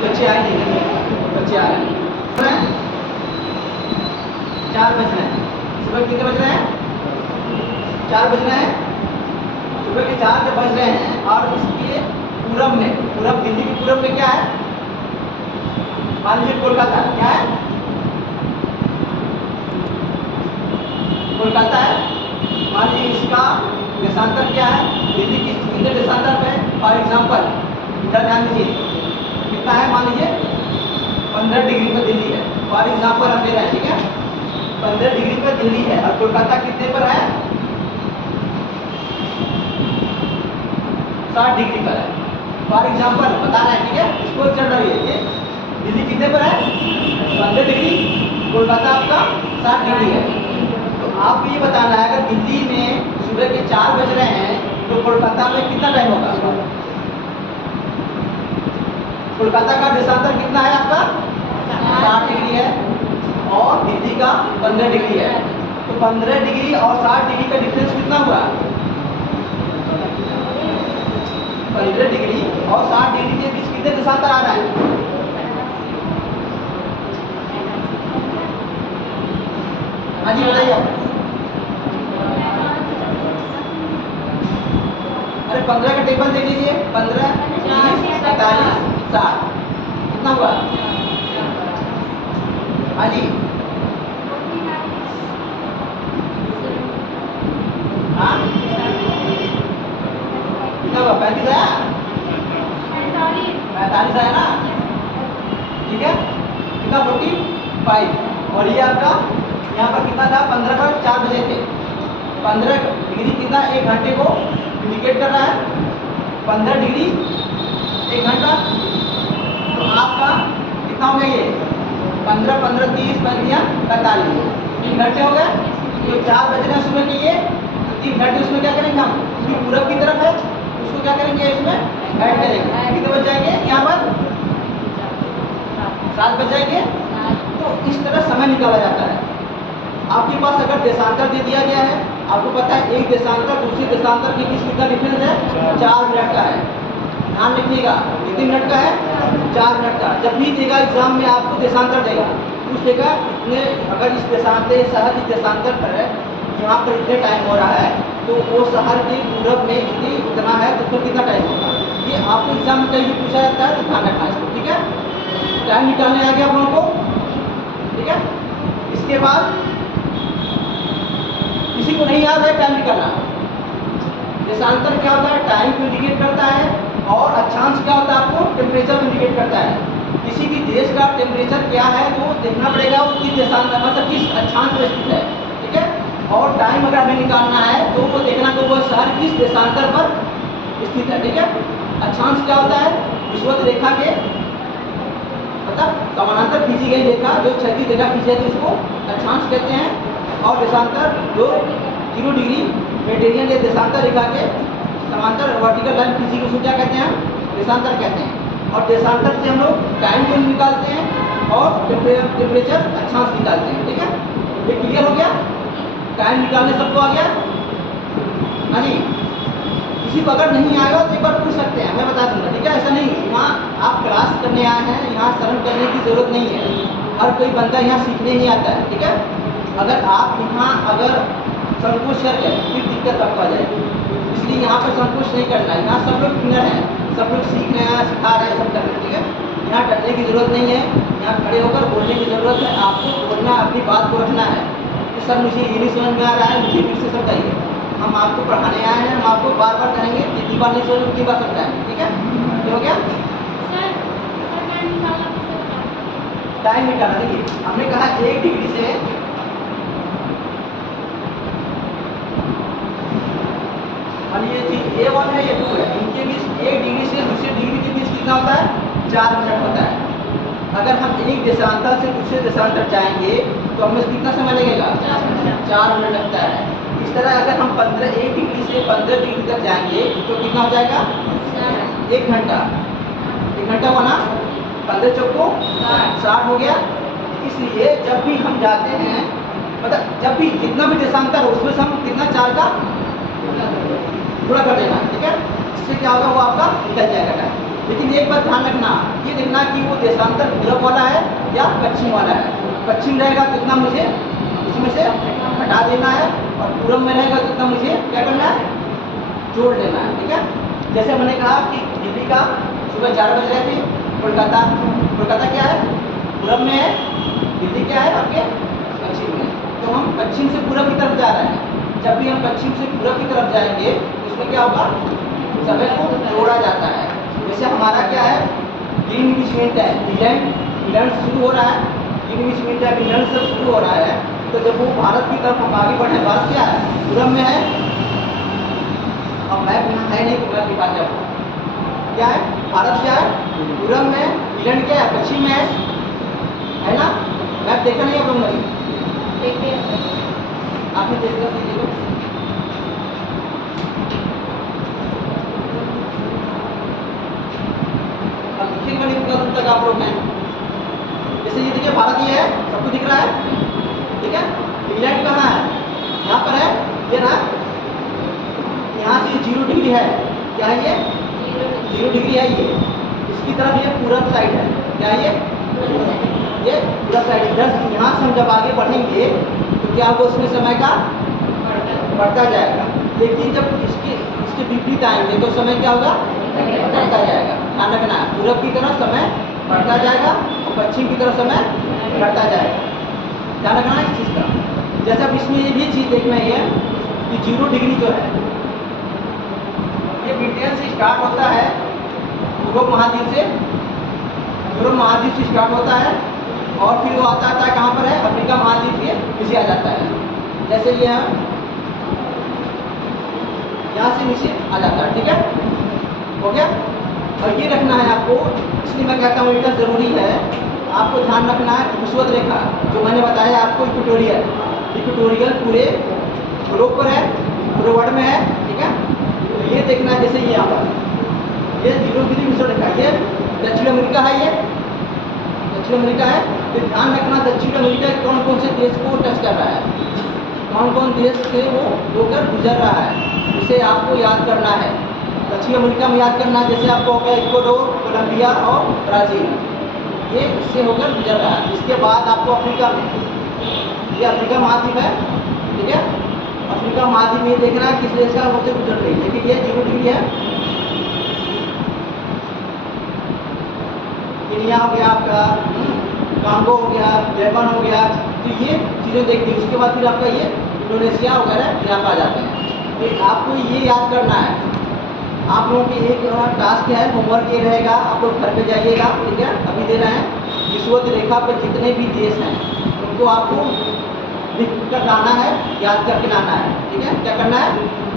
बच्चे आए नहीं, बच्चे आ रहे हैं। 4 बज रहे हैं। सुबह कितने बज रहे हैं? 4 बज रहे हैं। सुबह के 4 जब बज रहे हैं और इसके पूरब में, पूरब दिल्ली के पूरब में क्या है? मान लीजिए कोलकाता क्या है? कोलकाता है। मान लीजिए इसका देशांतर क्या है? दिल्ली की कितने देशांतर पे? फॉर एग्जाम्पल इधर ध्यान दीजिए कितना है, मान लीजिए 15 डिग्री पर दिल्ली है। फॉर एग्जाम्पल हम ले रहे हैं, ठीक है? 15 डिग्री पर दिल्ली है और कोलकाता कितने पर है? 60 डिग्री पर है। फॉर एग्जाम्पल बता रहे हैं, ठीक है? इसको चल रही है। ये दिल्ली कितने पर है? 15 डिग्री, कोलकाता आपका 60 डिग्री है। तो आपको ये बताना है अगर दिल्ली में सुबह के 4 बज रहे हैं तो कोलकाता में कितना टाइम होगा? कोलकाता का देशांतर कितना है आपका? 60 डिग्री है और दिल्ली का 15 डिग्री है। तो 15 डिग्री और 60 डिग्री का डिफरेंस कितना हुआ? 15 डिग्री और 60 डिग्री के बीच कितने देशांतर आ रहा है? हाँ जी बताइए। अरे 15 का टेबल देख लीजिए। 15, 30, 45, 60 कितना हुआ? हाँ जी हाँ कितना हुआ? 35 आया? 45 आया ना? ठीक है कितना? 45। और ये आपका यहाँ पर कितना था? 15 पर 4 बजे थे। 15 डिग्री कितना? 1 घंटे को इंडिकेट कर रहा है। 15 डिग्री 1 घंटा। तो आपका कितना हो गया ये? 15, 15, 30, 35, 45 3 घंटे हो गए। तो 4 बज रहे हैं सुबह के ये, तो 3 घंटे उसमें क्या करेंगे हम? उसकी पूरब की तरफ है, उसको क्या करेंगे? इसमें ऐड करेंगे। कितने बज जाएंगे यहाँ पर? 7 बज जाएंगे। तो इस तरह समय निकाला जाता है। आपके पास अगर देशांतर दे दिया गया है, आपको पता है एक देशांतर दूसरे देशांतर के बीच कितना डिफरेंस है? 4 मिनट का है। ध्यान रखिएगा कितने मिनट का है? 4 मिनट का। जब भी देगा एग्जाम में आपको देशांतर देगा, पूछेगा इतने, अगर इस देशांतर शहर इस देशांतर पर है, यहाँ पर इतने टाइम हो रहा है, तो वो शहर के पूरब में इतना है तो उसको कितना टाइम होगा? ये आपको एग्जाम में कहीं भी पूछा जाता है, तो ध्यान रखना इसको, ठीक है? टाइम निकालने आ गया आप लोगों को, ठीक है? इसके बाद किसी को नहीं याद है टाइम निकालना? देशांतर क्या होता है? टाइम को इंडिकेट करता है। और अक्षांश क्या होता है? आपको टेम्परेचर को इंडिकेट करता है। किसी भी देश का टेम्परेचर क्या है तो देखना पड़ेगा वो किस देशांतर मतलब किस अक्षांश पर स्थित है, ठीक है? और टाइम अगर हमें निकालना है तो वो देखना कि वो शहर किस देशांतर पर स्थित है, ठीक है? अक्षांश क्या होता है? विषुवत रेखा के मतलब समानांतर खींची गई रेखा, जो क्षैतिज रेखा खींची जाती है उसको अक्षांश कहते हैं। और देशांतर जो 0 डिग्री मेडिटेरियन या देशांतर रेखा के समांतर वर्टिकल लाइन खींची गई उसको क्या कहते हैं? देशांतर कहते हैं। और देशांतर से हम लोग टाइम को निकालते हैं और टेम्परेचर अक्षांश निकालते हैं, ठीक है? ये क्लियर हो गया? टाइम निकालने सबको आ गया? हाँ जी। किसी को अगर नहीं आएगा तो एक बार पूछ सकते हैं, मैं बता दूंगा, ठीक है? ऐसा नहीं, यहाँ आप क्लास करने आए हैं, यहाँ शर्म करने की जरूरत नहीं है। हर कोई बंदा यहाँ सीखने नहीं आता है, ठीक है? अगर आप यहाँ अगर संकोच कर गए फिर दिक्कत आपको आ जाएगी। इसलिए यहाँ पर संकोच नहीं करना है। यहाँ सब लोग बिगिनर हैं, सब लोग सीख रहे हैं, सिखा रहे हैं, सब कर रहे हैं, ठीक है? यहाँ डरने की जरूरत नहीं है। यहाँ खड़े होकर बोलने की जरूरत है। आपको बोलना, अपनी बात को रखना है कि सर मुझे ये नहीं समझ में आ रहा है, मुझे फिर से समझाइए। हम आपको पढ़ाने आए हैं, हम आपको बार बार कहेंगे, जितनी बार नहीं समझ उतनी बार समझाएंगे, ठीक है? ये हो गया? टाइम निकालना। देखिए हमने कहा 1 डिग्री से ये चीज A1 है, ये 2 है, इनके बीच 1 डिग्री से दूसरे डिग्री के बीच कितना होता है? 4 मिनट होता है। अगर हम एक देशांतर से दूसरे देशांतर जाएंगे तो हमें कितना समय लगेगा? 4 मिनट लगता है। इस तरह अगर हम 1 डिग्री से 15 डिग्री तक जाएंगे तो कितना हो जाएगा? 1 घंटा। 1 घंटा हुआ ना? 15 चौको 60 हो गया। इसलिए जब भी हम जाते हैं, मतलब जब भी जितना भी देशांतर हो उसमें से हम कितना 4 का पूरा कर देना, ठीक है? इससे क्या होगा? वो आपका निकल जाएगा टाइम। लेकिन एक बात ध्यान रखना, ये देखना कि वो देशांतर पूरब वाला है या पश्चिम वाला है। पश्चिम रहेगा तो इतना मुझे उसमें से हटा देना है, और पूरब में रहेगा तो इतना मुझे क्या करना है, जोड़ देना है। ठीक है, जैसे मैंने कहा कि दिल्ली का सुबह 4 बज रहे थे, कोलकाता क्या है, पूरब में है, दिल्ली क्या है आपके पश्चिम में। तो हम पश्चिम से पूरब की तरफ जा रहे हैं। जब भी हम पश्चिम से पूरब की तरफ जाएंगे तो उसमें क्या होगा, समय को जोड़ा जाता है। जैसे हमारा क्या है, ग्रीनविच मीन टाइम, इंग्लैंड से शुरू हो रहा है, ग्रीनविच मीन टाइम इंग्लैंड से शुरू हो रहा है। तो जब वो भारत की तरफ हम आगे बढ़े, भारत क्या है, पूरब में है। अब मैप यहाँ है नहीं तो मैं दिखा जाऊँ, क्या है, भारत क्या है पूरब में, इंग्लैंड क्या है पश्चिम में है ना। मैप देखा नहीं आप लोगों ने, आपने देखा देखिए तो अब दिखेगा नहीं कितना दूर तक आप लोग हैं। जैसे ये देखिए भारत ये है, सबको दिख रहा है, ठीक है। इंग्लैंड कहाँ है, यहाँ पर है, ये ना, यहाँ से 0 डिग्री है, क्या है ये 0 डिग्री है। ये इसकी तरफ ये पूरब साइड है, क्या है ये पूरब साइड। इधर यहाँ से हम जब आगे बढ़ेंगे तो क्या होगा, उसमें समय का बढ़ता जाएगा। लेकिन जब इसके विपरीत आएंगे तो समय क्या होगा, बढ़ता जाएगा। ध्यान रखना है, पूरब की तरफ समय बढ़ता जाएगा और पश्चिम की तरफ समय घटता जाएगा। ध्यान रखना है इस चीज़ का। जैसे अब इसमें ये भी चीज़ देखना ही है कि 0 डिग्री जो है ये ब्रिटेन से स्टार्ट होता है, यूरोप महाद्वीप से, यूरोप महाद्वीप से स्टार्ट होता है और फिर वो आता है कहाँ पर है, अफ्रीका महाद्वीप के नीचे आ जाता है। जैसे ये है, यहाँ से नीचे आ जाता है, ठीक है, हो गया। और ये रखना है आपको, इसलिए मैं कहता हूँ इतना ज़रूरी है, आपको ध्यान रखना है भूस्वत रेखा जो मैंने बताया आपको, इक्वेटोरियल पूरे ग्लोब पर है, पूरे वर्ल्ड में है, ठीक है। तो ये देखना है, जैसे ये यहाँ पर ये 0 डिग्री भूस्वत रेखा, ये दक्षिण अमेरिका है, ये दक्षिण अमेरिका है। तो ध्यान रखना दक्षिण अमेरिका के कौन कौन से देश को टच कर रहा है, कौन कौन देश से वो होकर गुजर रहा है, इसे आपको याद करना है। दक्षिण अमेरिका में याद करना है, जैसे आपको हो गया इक्वाडोर, कोलंबिया और ब्राज़ील, ये इससे होकर गुजर रहा है। इसके बाद आपको अफ्रीका में, ये अफ्रीका महाद्वीप है, ठीक है, अफ्रीका महाद्वीप में देखना है किस देश का होकर गुजर रही है, लेकिन ये 0 डिग्री है। केन्या हो गया आपका, कांगो हो गया, लेबनान हो गया, तो ये चीज़ें देखती है। उसके बाद फिर आपका ये इंडोनेशिया वगैरह यहाँ पर आ जाते हैं। तो आपको ये याद करना है, आप लोगों की एक टास्क है, होमवर्क ये रहेगा, आप लोग घर पे जाइएगा, ठीक है, अभी दे रहे हैं। विषुवत रेखा पर जितने भी देश हैं उनको आपको लिख कर लाना है, याद करके लाना है, ठीक है। क्या करना है,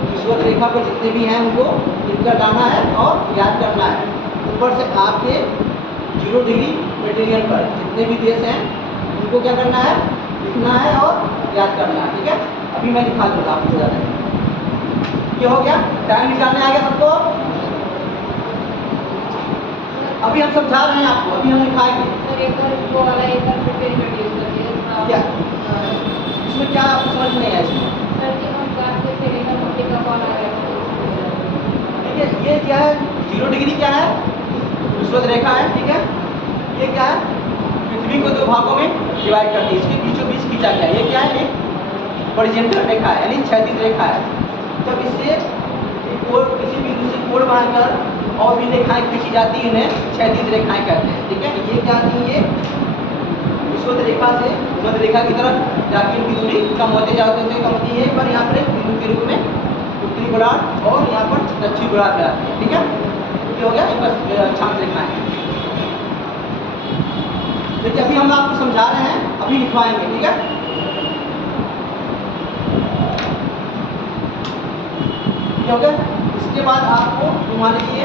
विषुवत रेखा पर जितने भी हैं उनको लिख कर लाना है और याद करना है। ऊपर से आपके 0 डिग्री मेटेरियल पर जितने भी देश हैं उनको क्या करना है, लिखना है और याद करना है, ठीक है। अभी मैं लिखा दूँगा आपको ज़्यादा। ये हो गया, टाइम निकालने आ गया सबको। अभी हम समझा रहे हैं आपको, अभी हम लिखाएंगे क्या इसमें, क्या आपको समझ नहीं आया इसमें। ठीक है, ये क्या है, 0 डिग्री क्या है, विषुवत रेखा है, ठीक है। ये क्या है, पृथ्वी को 2 भागों में डिवाइड करती है, इसके बीचों बीच खींचा गया। ये क्या है, एक हॉरिजॉन्टल रेखा है, यानी क्षैतिज रेखा है। जब इससे किसी बिंदु से कोण बनाकर और भी रेखाएं खींची जाती हैं, इन्हें क्षैतिज रेखाएं कहते हैं, ठीक है। ये क्या आती है, ये विषुवत रेखा से मध्य रेखा की तरफ जाके इनकी दूरी कम होते जाते कम होती है, पर यहाँ पर एक बिंदु के रूप में उत्तरी गोलार्ध और यहाँ पर दक्षिणी गोलार्ध आती है, ठीक है। ये हो गया, बस छाप लिखना है। देखिए अभी हम आपको समझा रहे हैं, अभी लिखवाएंगे, ठीक है। हो गया, इसके बाद आपको मान लीजिए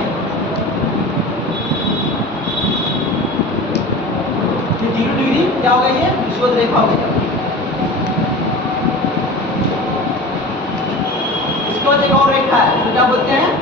ये 0 डिग्री क्या होगा, ये विषुवत रेखा हो गया। इसके बाद एक और रेखा है, तो क्या बोलते हैं,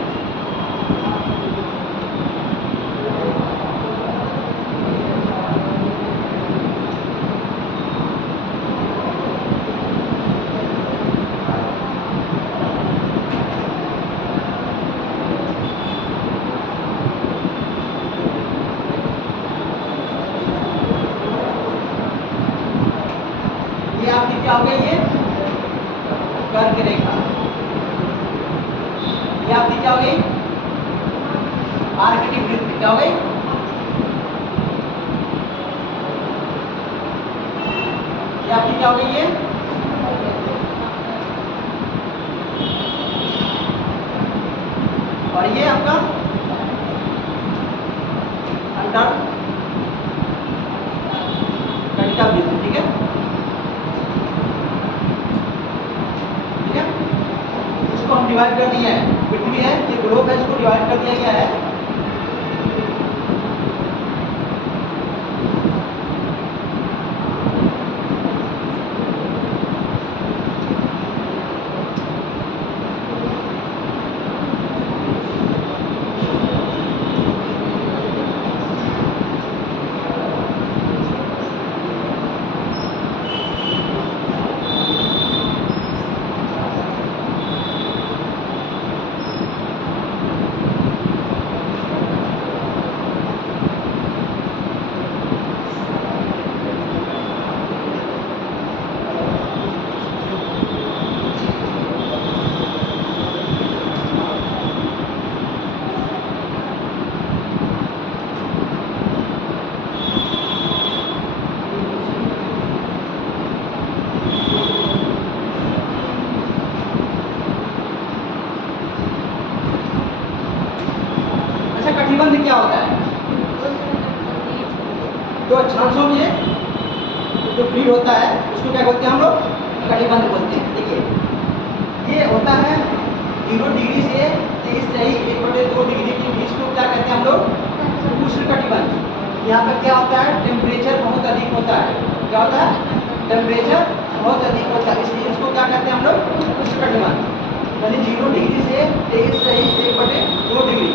क्या हो गई ये कर्क रेखा, ये आपकी क्या हो गई आर्क की वृत्त, क्या हो गई ये आपकी क्या हो गई ये और ये आपका अंतर कणिका वृत्त, ठीक है ठीक है। इसको हम डिवाइड कर दिए हैं, पृथ्वी है ये ग्लोब है, इसको डिवाइड कर दिया गया है। कटिबंध क्या होता है? जो अक्षांशों में जो फीड होता है उसको क्या बोलते हैं हम लोग? कटिबंध बोलते हैं। देखिए ये होता है 0 डिग्री से 23.1/2 डिग्री के बीच को क्या कहते हैं हम लोग? उष्ण कटिबंध। यहाँ पर क्या होता है? टेम्परेचर बहुत अधिक होता है। क्या होता है? टेम्परेचर बहुत अधिक होता है, इसलिए इसको क्या कहते हैं हम लोग? उष्ण कटिबंध। यानी 0 डिग्री से 23.1/2 डिग्री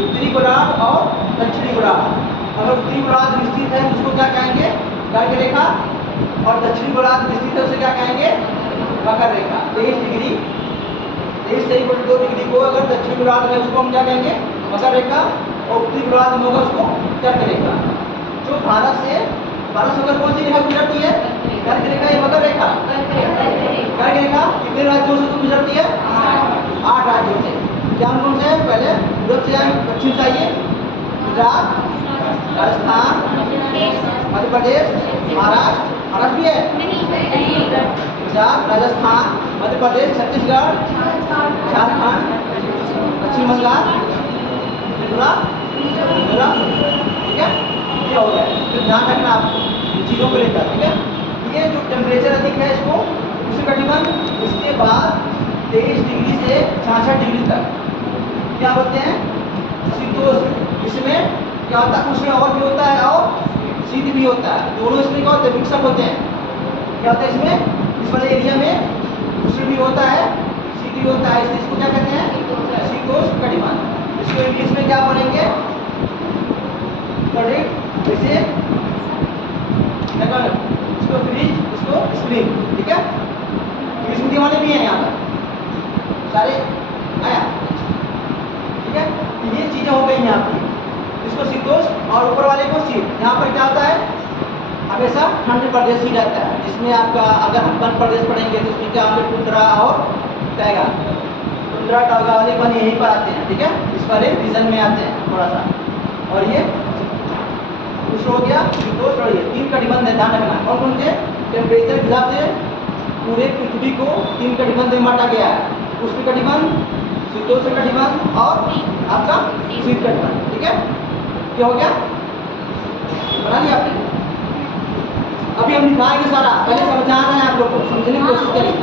उत्तरी गोलार्ध और दक्षिणी गोलार्ध। अगर उत्तरी गोलार्ध विस्तृत है उसको क्या कहेंगे? कर्क रेखा, और दक्षिणी गोलार्ध विस्तृत है उसे क्या कहेंगे? मकर रेखा। 23 डिग्री 23.2 डिग्री को अगर दक्षिणी गोलार्ध में उसको हम क्या कहेंगे? मकर रेखा, और उत्तरी गोलार्ध में होगा उसको कर्क रेखा। जो भारत से अगर कौन सी रेखा गुजरती है? कर्क रेखा या मकर रेखा? कर्क रेखा कितने राज्यों से गुजरती है? 8 राज्यों से। क्या कौन से? पहले पूर्व से आए, पश्चिम से आइए, गुजरात, राजस्थान, मध्य प्रदेश, महाराष्ट्र भी है, गुजरात, राजस्थान, मध्य प्रदेश, छत्तीसगढ़, झारखंड, पश्चिम बंगाल, त्रिपुरा, ठीक है, ये हो गया। तो ध्यान रखना आप चीज़ों को लेकर, ठीक है। ये जो टेम्परेचर अधिक है इसको उष्ण कटिबंध, उसके बाद 23 डिग्री से 66 डिग्री तक क्या बोलते हैं? शीतोष्ण। इसमें क्या होता है? उष्ण और भी होता है और शीत भी होता है, दोनों इसमें क्या होते हैं? मिक्सअप होते हैं। क्या होता है इसमें? इस वाले एरिया में उष्ण भी होता है, शीत भी होता है, इसलिए इसको क्या कहते हैं? शीतोष्ण कटिबंध। इसको इंग्लिश में क्या बोलेंगे? जैसे इसको फ्रीज, इसको स्प्रिंग, ठीक है। इंग्लिश मीडियम वाले भी हैं यहाँ पर सारे आया, ठीक है। ये चीजें हो गई यहाँ की, इसको शीतोष्ण और ऊपर वाले को शीत। यहाँ पर क्या होता है? हमेशा ठंड प्रदेश ही रहता है, जिसमें आपका अगर हम वन प्रदेश पढ़ेंगे तो उसमें क्या होंगे? टुंड्रा और टैगा। टुंड्रा टैगा वाले वन यहीं पर आते हैं, ठीक है, इस वाले रीजन में आते हैं थोड़ा सा। और ये उष्ण हो गया, शीतोष्ण, और ये 3 कटिबंध है, ध्यान रखना। कौन कौन से? टेम्परेचर के हिसाब से पूरे पृथ्वी को 3 कटिबंध में बांटा गया है। उष्ण कटिबंध, शीतोष्ण कटिबंध और आपका शीत कटिबंध, ठीक है। क्या हो गया? बना लिया आपने? अभी हम दिखाएंगे सारा, पहले समझा रहे हैं आप लोग को, समझने की कोशिश करिए।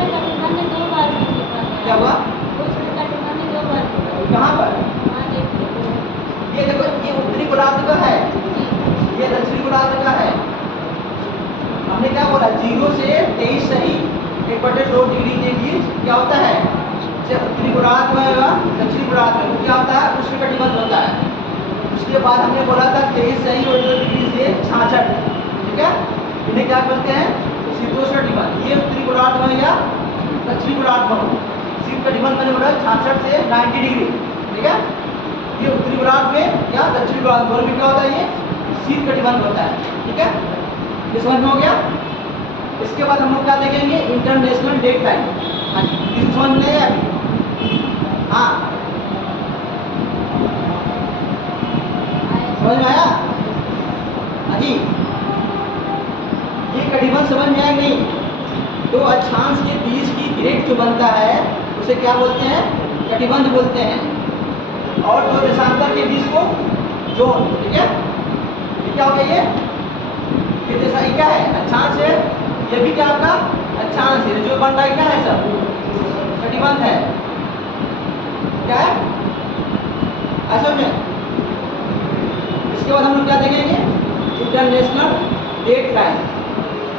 क्या हुआ? कहाँ पर? ये देखो, ये उत्तरी गोलार्ध का है, ये दक्षिणी गोलार्ध का है। हमने क्या बोला? 0 से 23.1/2 डिग्री के बीच क्या होता है? उत्तरी गोलार्ध में होगा, दक्षिणी गोलार्ध में वो क्या होता है? उष्ण कटिबंध होता है। उसके बाद हमने बोला था 23.2 डिग्री से 66, ठीक है, इन्हें क्या बोलते हैं? शीतोष्ण कटिबंध। ये उत्तरी गोलार्ध में या दक्षिणी गोलार्ध में हो। शीत कटिबंध मैंने बोला 66 से 90 डिग्री, ठीक है। ये उत्तरी गोलार्ध में या दक्षिणी गोलार्ध में क्या होता है? ये शीत कटिबंध होता है, ठीक है। ये समझ में हो गया? इसके बाद हम लोग क्या देखेंगे, इंटरनेशनल डेट टाइम। हाँ जी, किसी समझ में नहीं है अभी? हाँ, समझ में आया? हाँ जी, ये कटिबंध समझ में आया नहीं? तो अक्षांश के बीच की ग्रेड जो बनता है उसे क्या बोलते हैं, कटिबंध बोलते हैं। और जो देशांतर के बीच को जोन, ठीक है, ये क्या हो गया, ये जैसा ये क्या है, अक्षांश है, ये भी क्या आपका अक्षांश है, जो बन रहा है क्या है, सब कटिबंध है, क्या है ऐसा में। इसके बाद हम लोग क्या देखेंगे, इंटरनेशनल डेट लाइन,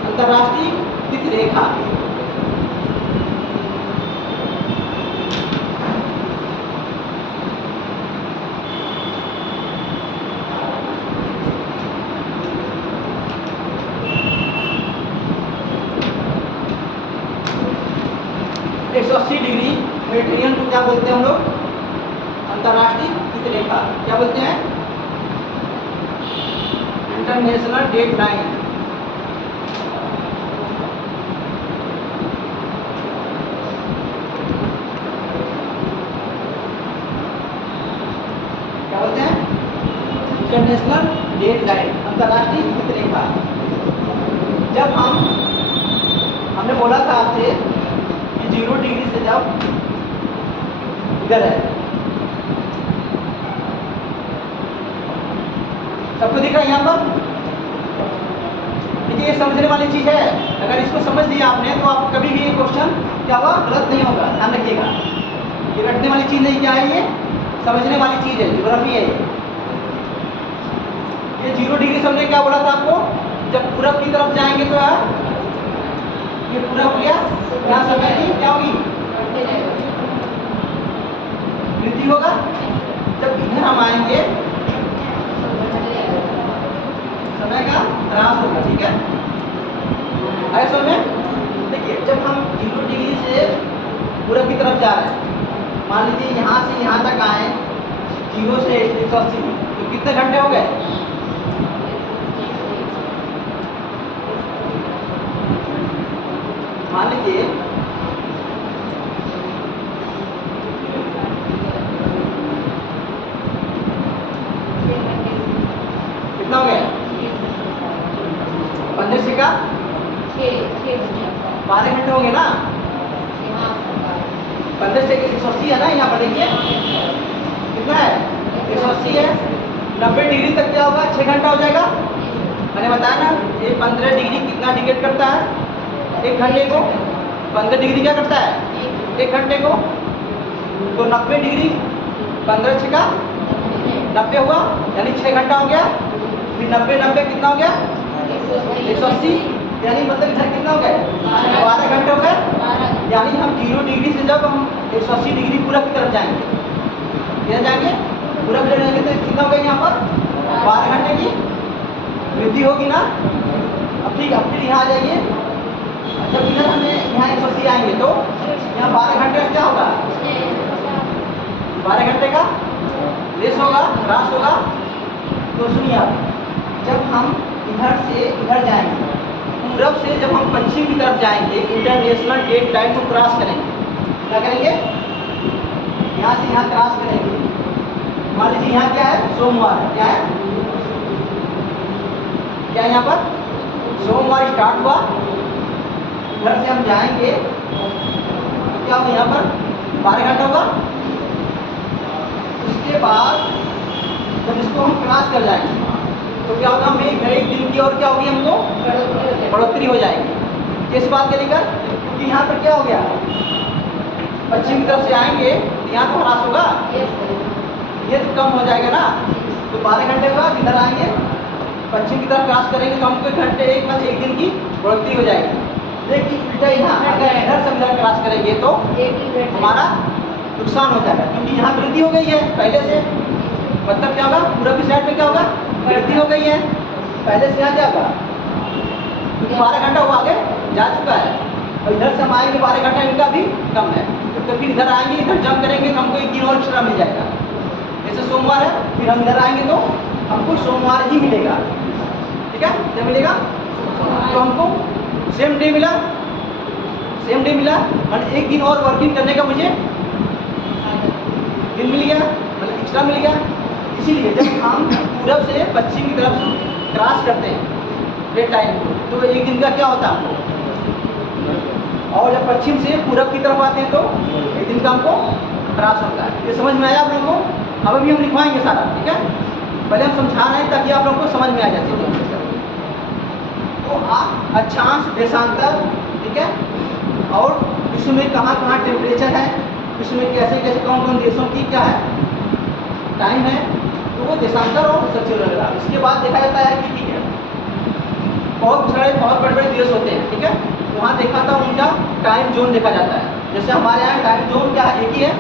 अंतरराष्ट्रीय तिथि रेखा। एक 180 डिग्री मेटेरियल को क्या बोलते हैं हम लोग, अंतरराष्ट्रीय तिथि रेखा। क्या बोलते हैं, इंटरनेशनल डेट लाइन। क्या बोलते हैं, इंटरनेशनल डेट लाइन, अंतरराष्ट्रीय तिथि रेखा। जब हमने बोला था आपसे कि 0 डिग्री से जब इधर है, सबको दिख रहा है यहाँ पर? देखिए ये समझने वाली चीज है, अगर इसको समझ लिया आपने तो आप कभी भी ये क्वेश्चन क्या हुआ, गलत नहीं होगा, ध्यान रखिएगा। ये रटने वाली चीज नहीं, क्या है ये, समझने वाली चीज है, ज्योग्राफी है ये 0 डिग्री से हमने क्या बोला था आपको, जब पूरब की तरफ जाएंगे तो यार ये पूरा हो गया, यहाँ समय की क्या होगी, वृद्धि होगा। जब इधर हम आएंगे समय का ह्रास होगा, ठीक है। ऐसा में देखिए जब हम 0 डिग्री से पूरब की तरफ जा रहे हैं, मान लीजिए यहाँ से यहाँ तक आए 0 से 180, तो कितने घंटे हो गए, मान लीजिए कितना हो गया, 15 से का 12 घंटे हो गए ना, 15 से 180 है ना, यहाँ पर देखिए कितना है, 180 है, 90 डिग्री तक क्या होगा, 6 घंटा हो जाएगा। मैंने बताया ना ये 15 डिग्री कितना डिकेट करता है, 1 घंटे को। 15 डिग्री क्या करता है, 1 घंटे को। तो 90 डिग्री 15 से का 90 हुआ, यानी 6 घंटा हो गया। फिर 90 कितना हो गया, 180, यानी मतलब इधर कितना हो गया, 12 घंटे हो गए। यानी हम 0 डिग्री से जब हम 180 डिग्री पूरब की तरफ जाएंगे, किधर जाएंगे, पूरब की तरफ जाएंगे, तो कितना हो गया यहाँ पर 12 घंटे की वृद्धि होगी ना। अब ठीक, अब फिर यहाँ आ जाइए, जब इधर हमें यहाँ 180 आएंगे तो यहाँ 12 घंटे का क्या होगा, 12 घंटे का लेस होगा, ह्रास होगा। तो सुनिए आप, जब हम इधर से इधर जाएंगे, पूरब से जब हम पश्चिम की तरफ जाएंगे, इंटरनेशनल डेट लाइन को क्रॉस करेंगे, क्या करेंगे, यहाँ से यहाँ क्रॉस करेंगे। मान लीजिए यहाँ क्या है, सोमवार, क्या है, क्या यहाँ पर सोमवार स्टार्ट हुआ, इधर से हम जाएंगे तो क्या होगा, यहाँ पर 12 घंटा होगा। उसके बाद जब इसको हम क्रॉस कर जाएंगे तो क्या होगा, हमें एक दिन की और क्या होगी, हमको बढ़ोतरी हो जाएगी। किस बात के लेकर, क्योंकि यहाँ पर क्या हो गया, पश्चिम की तरफ से आएंगे तो यहाँ तो ह्रास होगा, ये तो कम हो जाएगा ना। तो 12 घंटे का इधर आएंगे, पश्चिम की तरफ क्रॉस करेंगे तो हमको 1 घंटे, एक दिन की बढ़ोतरी हो जाएगी। लेकिन उल्टा यहाँ अगर इधर से इधर क्रॉस करेंगे तो हमारा नुकसान हो जाएगा, क्योंकि यहाँ वृद्धि हो गई है पहले से। मतलब क्या होगा, पूरब की साइड पे क्या होगा, वृद्धि हो गई है, पहले से यहाँ क्या होगा, क्योंकि 12 घंटा वो आगे जा चुका है। और इधर से हम आएंगे 12 घंटा इनका भी कम है, तो फिर इधर आएंगे, इधर जंप करेंगे तो हमको 1 दिन और एक्स्ट्रा मिल जाएगा। जैसे सोमवार है, फिर हम इधर आएंगे तो हमको सोमवार ही मिलेगा, ठीक है, क्या मिलेगा, तो हमको सेम डे मिला, सेम डे मिला, मतलब एक दिन और वर्किंग करने का मुझे दिन मिल गया, मतलब एक्स्ट्रा मिल गया। इसीलिए जब हम पूरब से पश्चिम की तरफ क्रॉस करते हैं डे टाइम को, तो एक दिन का क्या होता है हमको, और जब पश्चिम से पूरब की तरफ आते हैं तो एक दिन का हमको क्रॉस होता है। ये समझ में आया आप लोगों को? अब अभी हम लिखवाएंगे सारा, ठीक है? पहले हम समझा रहे हैं ताकि आप लोगों को समझ में आ जाए। तो अक्षांश, देशांतर, ठीक है, और विश्व में कहाँ कहाँ टेम्परेचर है, विश्व में कैसे कैसे कौन कौन देशों की क्या है टाइम है, तो वो देशांतर और सचिव रहेगा। इसके बाद देखा जाता है कि ठीक है, बहुत सारे बहुत बड़े बड़े देश होते हैं, ठीक है, वहाँ देखा था उनका टाइम जोन देखा जाता है। जैसे हमारे यहाँ टाइम जोन क्या है, एक ही है,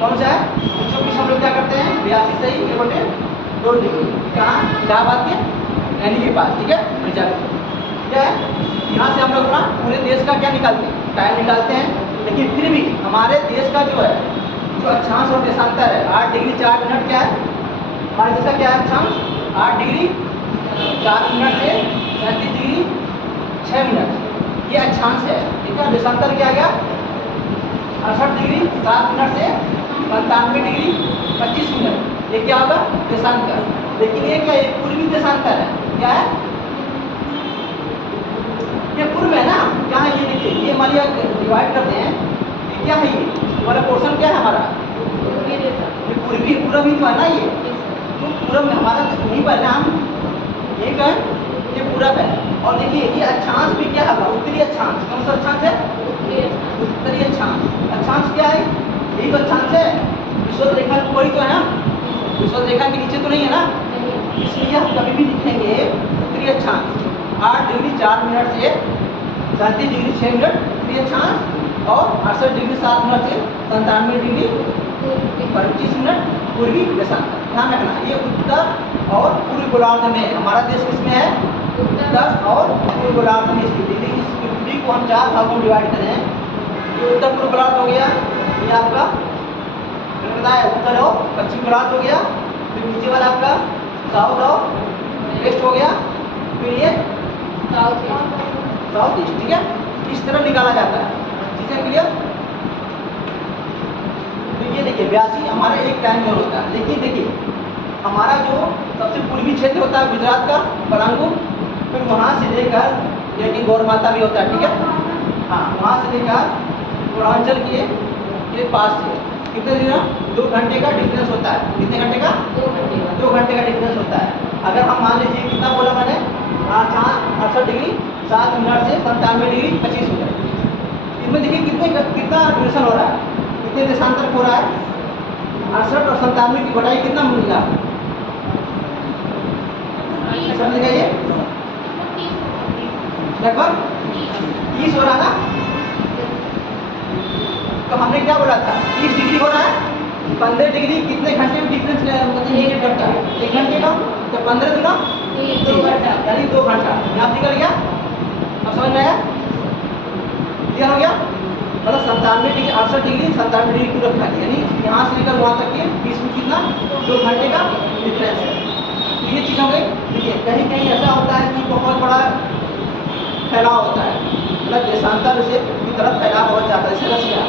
कौन सा है, 120 हम लोग क्या करते हैं 82 से ही 1/2 डिग्री, कहाँ, इलाहाबाद के नैनी के पास, ठीक है, मिर्जापुर, ठीक है। यहाँ से हम लोग ना पूरे देश का क्या निकालते हैं, टाइम निकालते हैं। लेकिन फिर भी हमारे देश का जो है, जो अक्षांश और देशांतर है 8 डिग्री 4 मिनट क्या है, हमारे देश का क्या है अक्षांश, 8 डिग्री 4 मिनट से 37 डिग्री 6 मिनट, ये अक्षांश है, ठीक है। देशांतर क्या गया 68 डिग्री 7 मिनट से 95 डिग्री 25 मिनट, ये क्या होगा देशांतर। लेकिन ये क्या है, पूर्वी देशांतर है, क्या है, ये पूर्व है ना, क्या है, ये देखिए, ये मान लिया डिवाइड करते हैं, ये क्या है, ये वाला पोर्शन क्या है हमारा, ये पूर्वी पूर्व ही तो है ना, ये तो पूर्व में हमारा नहीं पर ना, हम एक है, ये पूरब है। और देखिए ये अक्षांश भी क्या है, उत्तरी अक्षांश, कौन सा अक्षांश है, उत्तरी अक्षांश। अक्षांश क्या है, यही तो अक्षांश है, विषुवत रेखा तो वही तो है ना, विषुवत रेखा के नीचे तो नहीं है ना, इसलिए हम कभी भी लिखेंगे उत्तरी अक्षांश 8 डिग्री 4 मिनट से 37 डिग्री 6 मिनट उत्तरी अक्षांश, और 68 डिग्री 7 मिनट से 97 डिग्री 25 मिनट पूर्वी देशांतर। ध्यान रखना, ये उत्तर और पूर्व गोलार्ध में, हमारा देश किसमें है, उत्तर और पूर्व गोलार्ध में स्थित है। इस पृथ्वी को हम 4 भागों में डिवाइड करें, ये उत्तर पूर्व गोलार्ध हो गया, ये आपका बताया उत्तर और पश्चिम गोलार्ध हो गया, फिर नीचे वाला आपका साउथ और वेस्ट हो गया, फिर ये साउथ ईस्ट, ठीक है। इस तरह निकाला जाता है, ठीक है, क्लियर। तो ये देखिए 82 हमारा एक टाइम जोन होता है। लेकिन देखिए हमारा जो सबसे पूर्वी क्षेत्र होता है गुजरात का पलांगू, फिर वहाँ से लेकर लेकिन गौरमाता भी होता है, ठीक है, हाँ, वहाँ से लेकर पूर्वांचल के पास से कितने दिन, 2 घंटे का डिफरेंस होता है। कितने घंटे का, 2 घंटे का डिफरेंस होता है। अगर हम मान लीजिए कितना बोला मैंने, 68 डिग्री 7 मिनट से 97 डिग्री 25 मिनट, इसमें देखिए कितना ड्यूरेशन हो रहा है, कितने देशांतर हो रहा है, 68 और 97 की बटाई कितना मिल रहा है, समझ गए, लगभग 30 हो रहा ना। तो हमने क्या बोला था 30 डिग्री हो रहा है, 15 डिग्री कितने घंटे में डिफरेंस मतलब ये करता है, 1 घंटे का, तो 15 दिना 2 घंटा, यानी 2 घंटा यहाँ निकल गया। अब समझ में आया, क्लियर हो गया, मतलब 97 डिग्री 68 डिग्री 97 डिग्री पूरब था, यानी यहाँ से लेकर वहाँ तक के बीच में कितना 2 घंटे का डिफरेंस है। तो ये चीज़ हो गई। देखिए कहीं कहीं ऐसा होता है कि बहुत बड़ा फैलाव होता है, मतलब देशांतर से की तरफ फैलाव बहुत ज़्यादा, जैसे रसिया,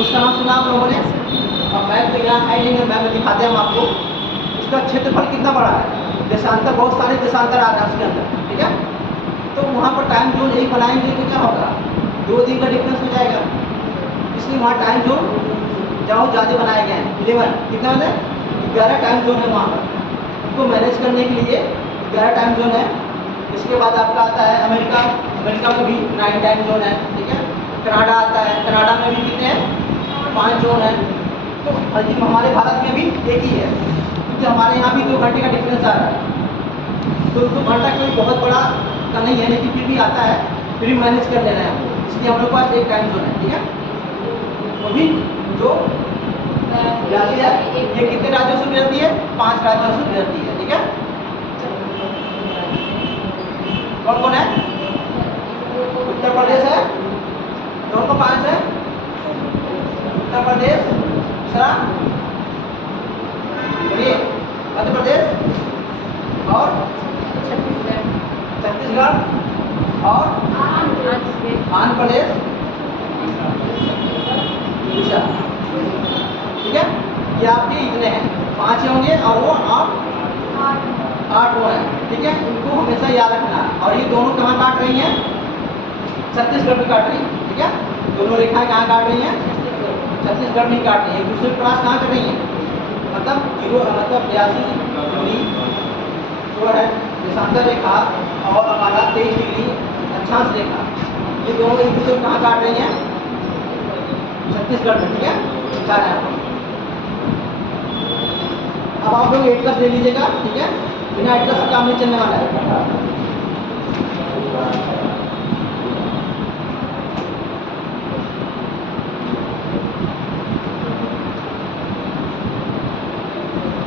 उसका नाम सुना आप लोगों ने, और मैप तो यहाँ है नहीं, मैप में दिखाते हैं हम आपको, इसका क्षेत्रफल कितना बड़ा है, देशांतर बहुत सारे देशांतर आ रहे हैं उसके अंदर, ठीक है। तो वहाँ पर टाइम जोन एक बनाएंगे तो क्या होगा, 2 दिन का डिफरेंस हो जाएगा, इसलिए वहाँ टाइम जोन जहाँ ज़्यादा बनाए गए हैं 11, कितना होता है 11 टाइम जोन है वहाँ पर, उनको मैनेज करने के लिए 11 टाइम जोन है। इसके बाद आपका आता है अमेरिका, अमेरिका में भी 9 टाइम जोन है, ठीक है। कनाडा आता है, कनाडा में भी कितने हैं 5 जोन है। तो अंतिम हमारे भारत में भी एक ही है, क्योंकि हमारे यहाँ भी 2 घंटे का डिफरेंस आ रहा है। तो 2 घंटा कोई बहुत बड़ा का नहीं है, लेकिन फिर भी आता है, फिर भी मैनेज कर ले रहे हैं हम, इसलिए हम लोग के पास एक टाइम जोन है, ठीक है। वो भी जो जाती है, ये कितने राज्यों से गुजरती है, 5 राज्यों से गुजरती है, ठीक है। कौन कौन है, उत्तर प्रदेश है, कौन कौन 5 है, उत्तर प्रदेश, दूसरा ये मध्य प्रदेश और छत्तीसगढ़, और आंध्र प्रदेश, उड़ीसा। ठीक है, ये आपके इतने हैं, 5 होंगे और वो 8 वो हैं। ठीक है, इनको हमेशा याद रखना है। और ये दोनों कहाँ काट रही हैं? छत्तीसगढ़ में काट रही हैं। ठीक है, दोनों रेखाएं कहाँ काट रही हैं? छत्तीसगढ़ में काट रही है। एक दूसरे को क्रॉस कहाँ कर रही है? मतलब 82 डिग्री जो है देशांतर रेखा और हमारा 23 डिग्री अक्षांश रेखा, ये दोनों एक दूसरे को कहाँ काट रही हैं? छत्तीसगढ़ में। ठीक है, दिखा रहे हैं आपको। अब आप लोग 8 ले लीजिएगा। ठीक है, बिना 8 से काम नहीं चलने वाला है।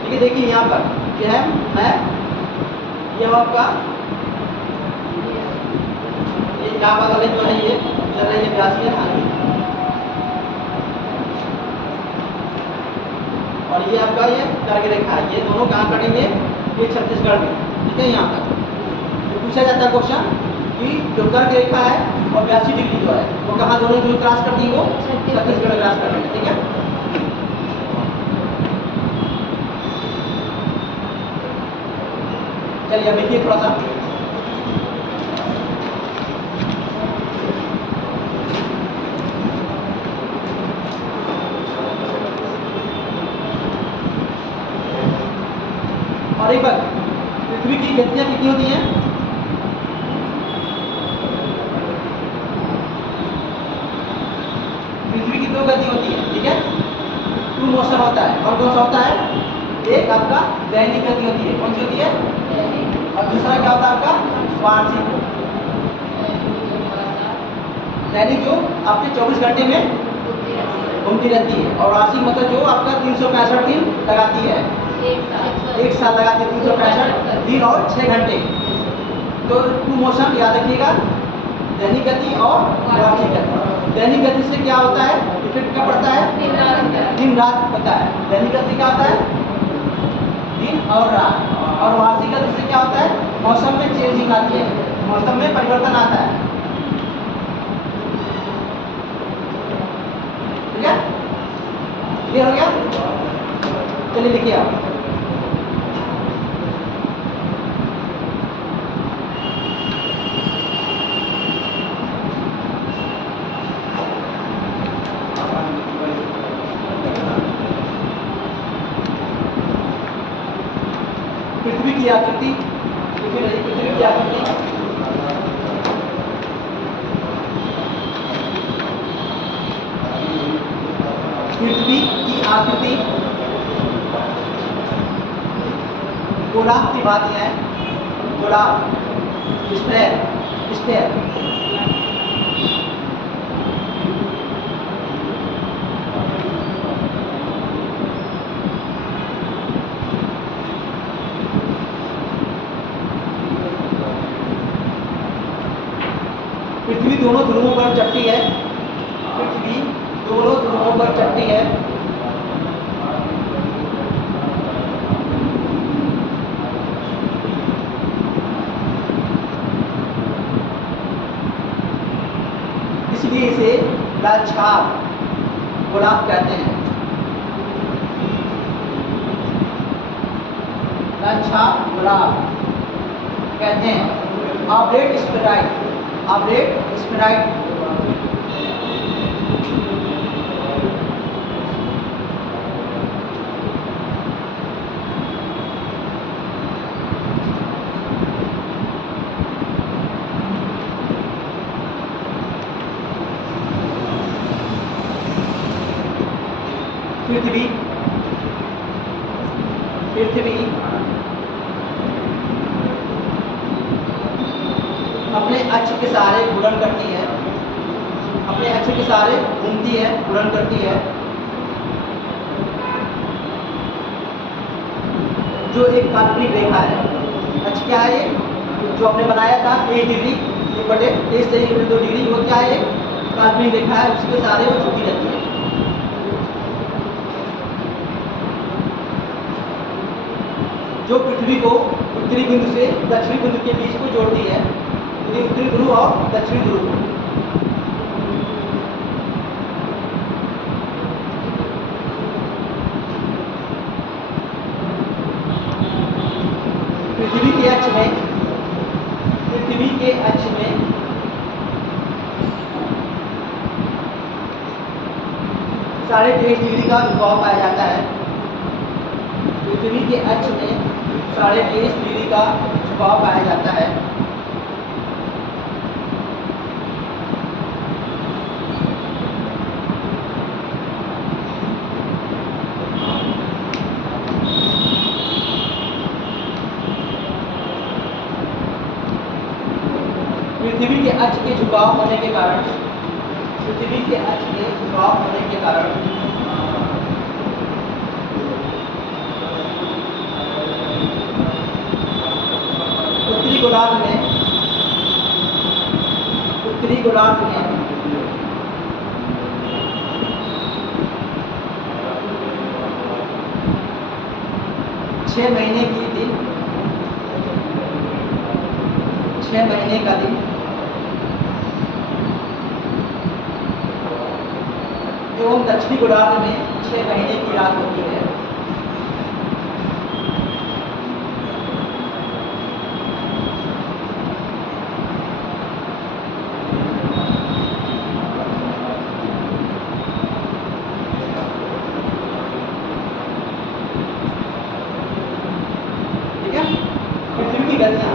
ठीक है, देखिए यहाँ पर क्या है ये आपका ये यहाँ पर जो है ये चल रही है 82 है। और ये आपका ये कर्क रेखा है, ये दोनों कहाँ कटेंगे? ये छत्तीसगढ़ में। ठीक है, यहाँ पर तो पूछा जाता है क्वेश्चन कि जो कर्क रेखा है और 82 डिग्री जो है वो कहाँ दोनों जो क्रॉस करती है? वो छत्तीसगढ़ क्रॉस करती है। ठीक है, चलिए अब देखिए थोड़ा सा। और एक बात, पृथ्वी की गतियां कितनी होती हैं? पृथ्वी की 2 गति होती है। ठीक है, 2 मोशन होता है। और कौन सा होता है? एक आपका दैनिक गति होती है। कौन सी होती है? और दूसरा क्या होता है आपका? वार्षिक। दैनिक जो आपके 24 घंटे में घूमती रहती है, और वार्षिक मतलब जो आपका 365 दिन लगाती है, एक साल लगाती है 365 दिन और 6 घंटे। तो 2 मोशन याद रखिएगा, दैनिक गति और वार्षिक गति। दैनिक गति से क्या होता है? इफेक्ट क्या पड़ता है? दिन रात होता है। दैनिक गति क्या होता है? दिन और रात। और वार्षिक गति से क्या होता है? मौसम में चेंजिंग आती है, मौसम में परिवर्तन आता है। ठीक है, क्लियर हो गया? चलिए लिखिए आप। पृथ्वी की आकृति, पृथ्वी की आकृति पृथ्वी की आकृति गोलार्ध की भांति है। गोलार्ध, स्फेयर। पृथ्वी दोनों ध्रुवों पर चपटी है। पृथ्वी दोनों ध्रुवों पर चपटी है। इसलिए इसे लाछाप गोलार्ध कहते हैं। लाछाप गोलार्ध कहते हैं। ऑब्लेट स्फेराइड, ऑब्लेट स्फेराइड पृथ्वी अपने अक्ष के सहारे घूर्णन करती है, अपने अक्ष के सहारे घूमती है, घूर्णन करती है। जो एक काल्पनिक रेखा है, अक्ष क्या है? ये जो आपने बनाया था 1 डिग्री 1/23 से 1/2 डिग्री, वो क्या है? काल्पनिक रेखा है, उसके सहारे वो झुकी रहती है। जो पृथ्वी को उत्तरी बिंदु से दक्षिणी बिंदु के बीच को जोड़ती है, उत्तरी ध्रुव और दक्षिणी ध्रुव। पृथ्वी के अक्ष में 23.5 डिग्री का झुकाव पाया जाता है। पृथ्वी के अक्ष में 23.5 डिग्री का झुकाव पाया जाता है। पृथ्वी के अक्ष के झुकाव होने के कारण उत्तरी गोलार्ध में 6 महीने का दिन एवं दक्षिणी गोलार्ध में 6 महीने की रात होती है। ठीक है, पृथ्वी की गतियां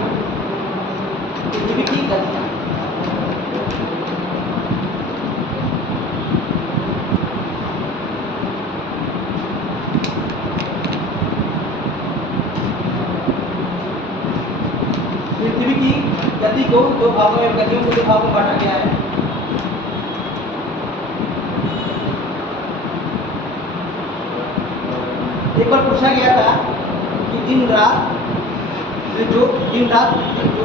पृथ्वी की गति को दो भागों में बांटा गया है। एक बार पूछा गया था कि दिन रात जो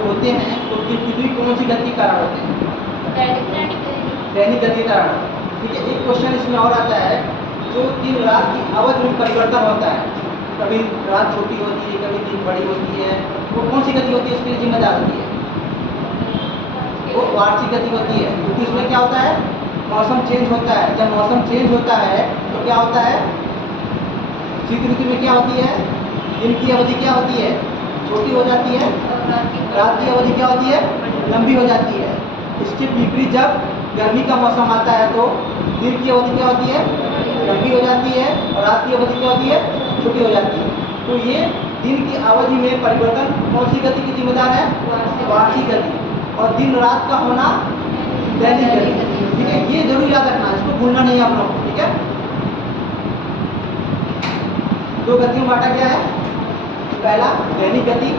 होते हैं तो पृथ्वी कौन सी गति के कारण होते हैं? दैनिक गति कारण। ठीक है, एक क्वेश्चन इसमें और आता है, जो दिन रात की अवधि में परिवर्तन होता है, कभी रात छोटी होती है, कभी दिन बड़ी होती है, वो कौन सी गति होती है, इसके लिए जिम्मेदार होती है? वो वार्षिक गति होती है, क्योंकि इसमें क्या होता है, मौसम चेंज होता है। जब मौसम चेंज होता है तो क्या होता है, शीत ऋतु में क्या होती है, दिन की अवधि क्या होती है, छोटी हो जाती है, रात की अवधि क्या होती है, लंबी हो जाती है। इसके विपरीत जब गर्मी का मौसम आता है तो दिन की अवधि क्या होती है, लंबी हो जाती है, और रात की अवधि क्या होती है, छोटी हो जाती है। तो ये दिन की अवधि में परिवर्तन कौन सी गति की जिम्मेदार है, वार्षिक गति, और दिन रात का होना दैनिक गति। ठीक है, ये जरूर याद रखना, इसको भूलना नहीं आप लोग। ठीक है, दो गतियों में बांटा गया है। पहला दैनिक गति,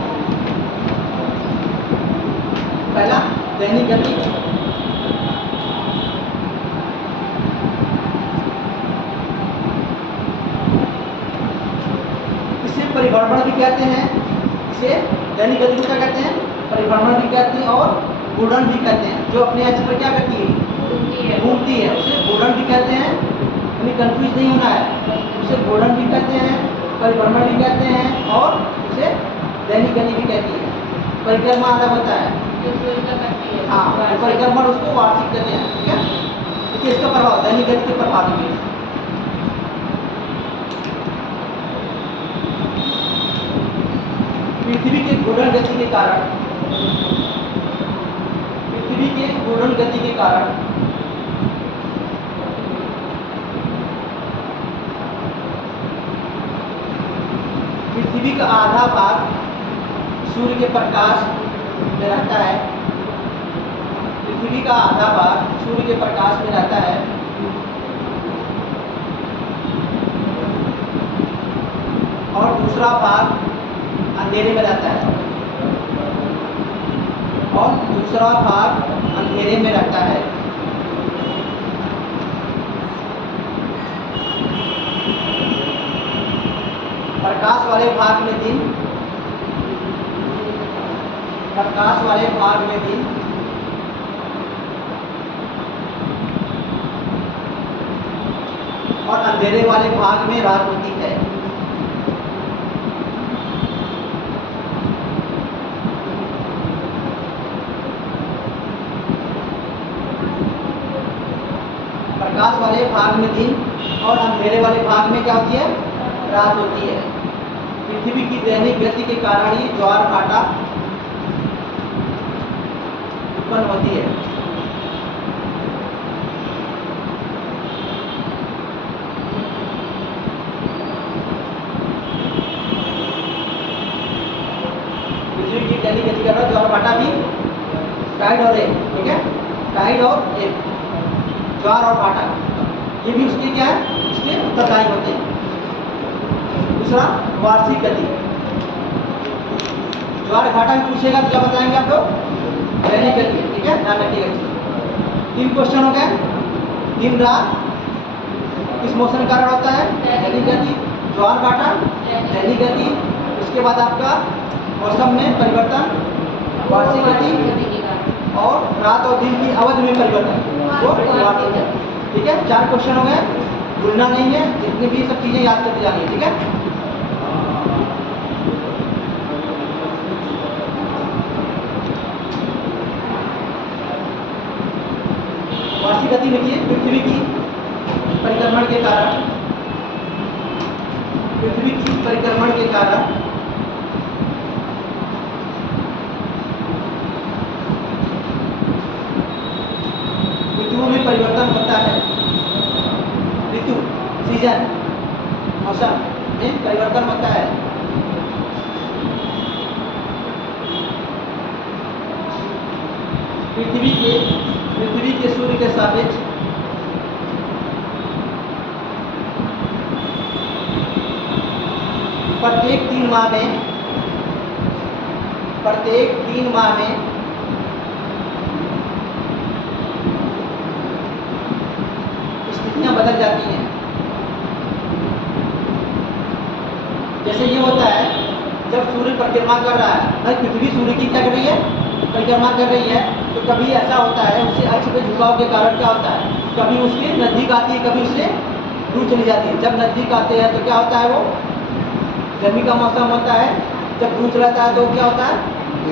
इसे परिभ्रमण भी कहते हैं। इसे दैनिक गति को क्या कहते हैं, परिभ्रमण भी कहते हैं और घूर्णन भी कहते हैं। जो अपने अक्ष पर क्या करती है, घूमती है, उसे घूर्णन भी कहते हैं। हमें कंफ्यूज नहीं होना है, उसे घूर्णन भी कहते हैं, परिभ्रमण भी कहते हैं, और उसे दैनिक गति भी कहती है। परिक्रमा अलग होता है, हाँ, परिक्रमण उसको वार्षिक कहते हैं। ठीक है, देखिए इसका प्रभाव दैनिक गति के प्रभाव में पृथ्वी के घूर्णन गति के कारण पृथ्वी का आधा भाग सूर्य के प्रकाश में रहता है। पृथ्वी का आधा भाग सूर्य के प्रकाश में रहता है, और दूसरा भाग अंधेरे में रहता है, प्रकाश वाले भाग में दिन, और अंधेरे वाले भाग में रात होती है। प्रकाश वाले भाग में दिन और अंधेरे वाले भाग में क्या होती है, रात होती है। पृथ्वी की दैनिक गति के कारण ही ज्वार भाटा उत्पन्न होती है। पृथ्वी की दैनिक गति के कारण ज्वार भाटा भी टाइड और एक, ठीक है, टाइड और एक, ज्वार और भाटा ये भी उसके क्या है, उसके उत्तरदायी होते हैं। दूसरा वार्षिक गति, ज्वार भाटा में पूछेगा तो क्या बताएंगे आप लोग, दैनिक गति, ठीक है, ध्यान रखिएगा। 3 क्वेश्चन हो गए। दिन रात किस मौसम के कारण होता है, दैनिक गति, ज्वार भाटा दैनिक गति, उसके बाद आपका मौसम में परिवर्तन वार्षिक गति, और रात और दिन की अवधि में परिवर्तन वो वार्षिक गति, ठीक है। 4 क्वेश्चन हो गए, भूलना नहीं है, जितनी भी सब चीज़ें याद करते जानी है, ठीक है। वार्षिक गति लिखिए, पृथ्वी की परिक्रमण के कारण, पृथ्वी की परिक्रमण के कारण ऋतुओं में परिवर्तन होता है। ऋतु, सीजन, मौसम में परिवर्तन होता है। पृथ्वी के सूर्य के सापेक्ष प्रत्येक 3 माह में स्थितियां बदल जाती हैं। जैसे ये होता है जब सूर्य परिक्रमा कर रहा है, भाई पृथ्वी सूर्य की क्या कर रही है, परिक्रमा कर रही है, तो कभी ऐसा होता है उससे अक्ष पे झुकाव के कारण क्या होता है, कभी उसके नज़दीक आती है, कभी उससे दूर चली जाती है। जब नज़दीक आते हैं तो क्या होता है, वो गर्मी का मौसम होता है, जब दूर चलाता है तो क्या होता है,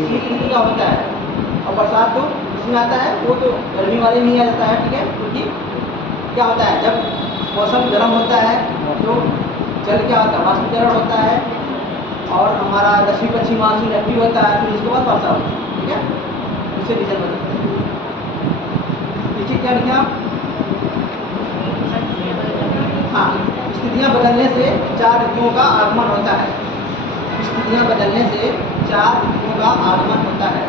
शीत ऋतु का होता है। और बरसात तो इसमें आता है, वो तो गर्मी वाले में ही आ जाता है, ठीक है। क्योंकि क्या होता है, जब मौसम गर्म होता है तो जल क्या होता है, वाष्पीकरण होता है, और हमारा दक्षिण पश्चिम मानसून एक्टिव होता है, फिर उसके बाद वर्षा होती है, ठीक है। उससे रीजन बदलता है। पीछे क्या लिखा, हाँ, स्थितियाँ बदलने से 4 ऋतुओं का आगमन होता है। स्थितियाँ बदलने से 4 ऋतुओं का आगमन होता है।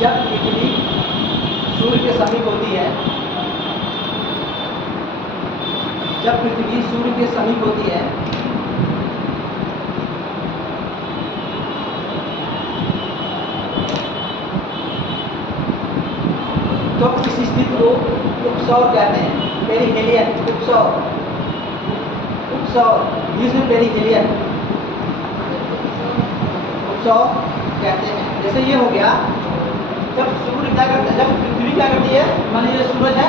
जब पृथ्वी सूर्य के समीप होती है, जब पृथ्वी सूर्य के समीप होती है तो इस स्थिति को उपसौर कहते हैं, पेरिहेलियन, उपसौर, इंग्लिश में पेरिहेलियन उपसौर कहते हैं। जैसे ये हो गया, जब सूर्य क्या करता है, जब पृथ्वी क्या करती है, मान लीजिए सूरज है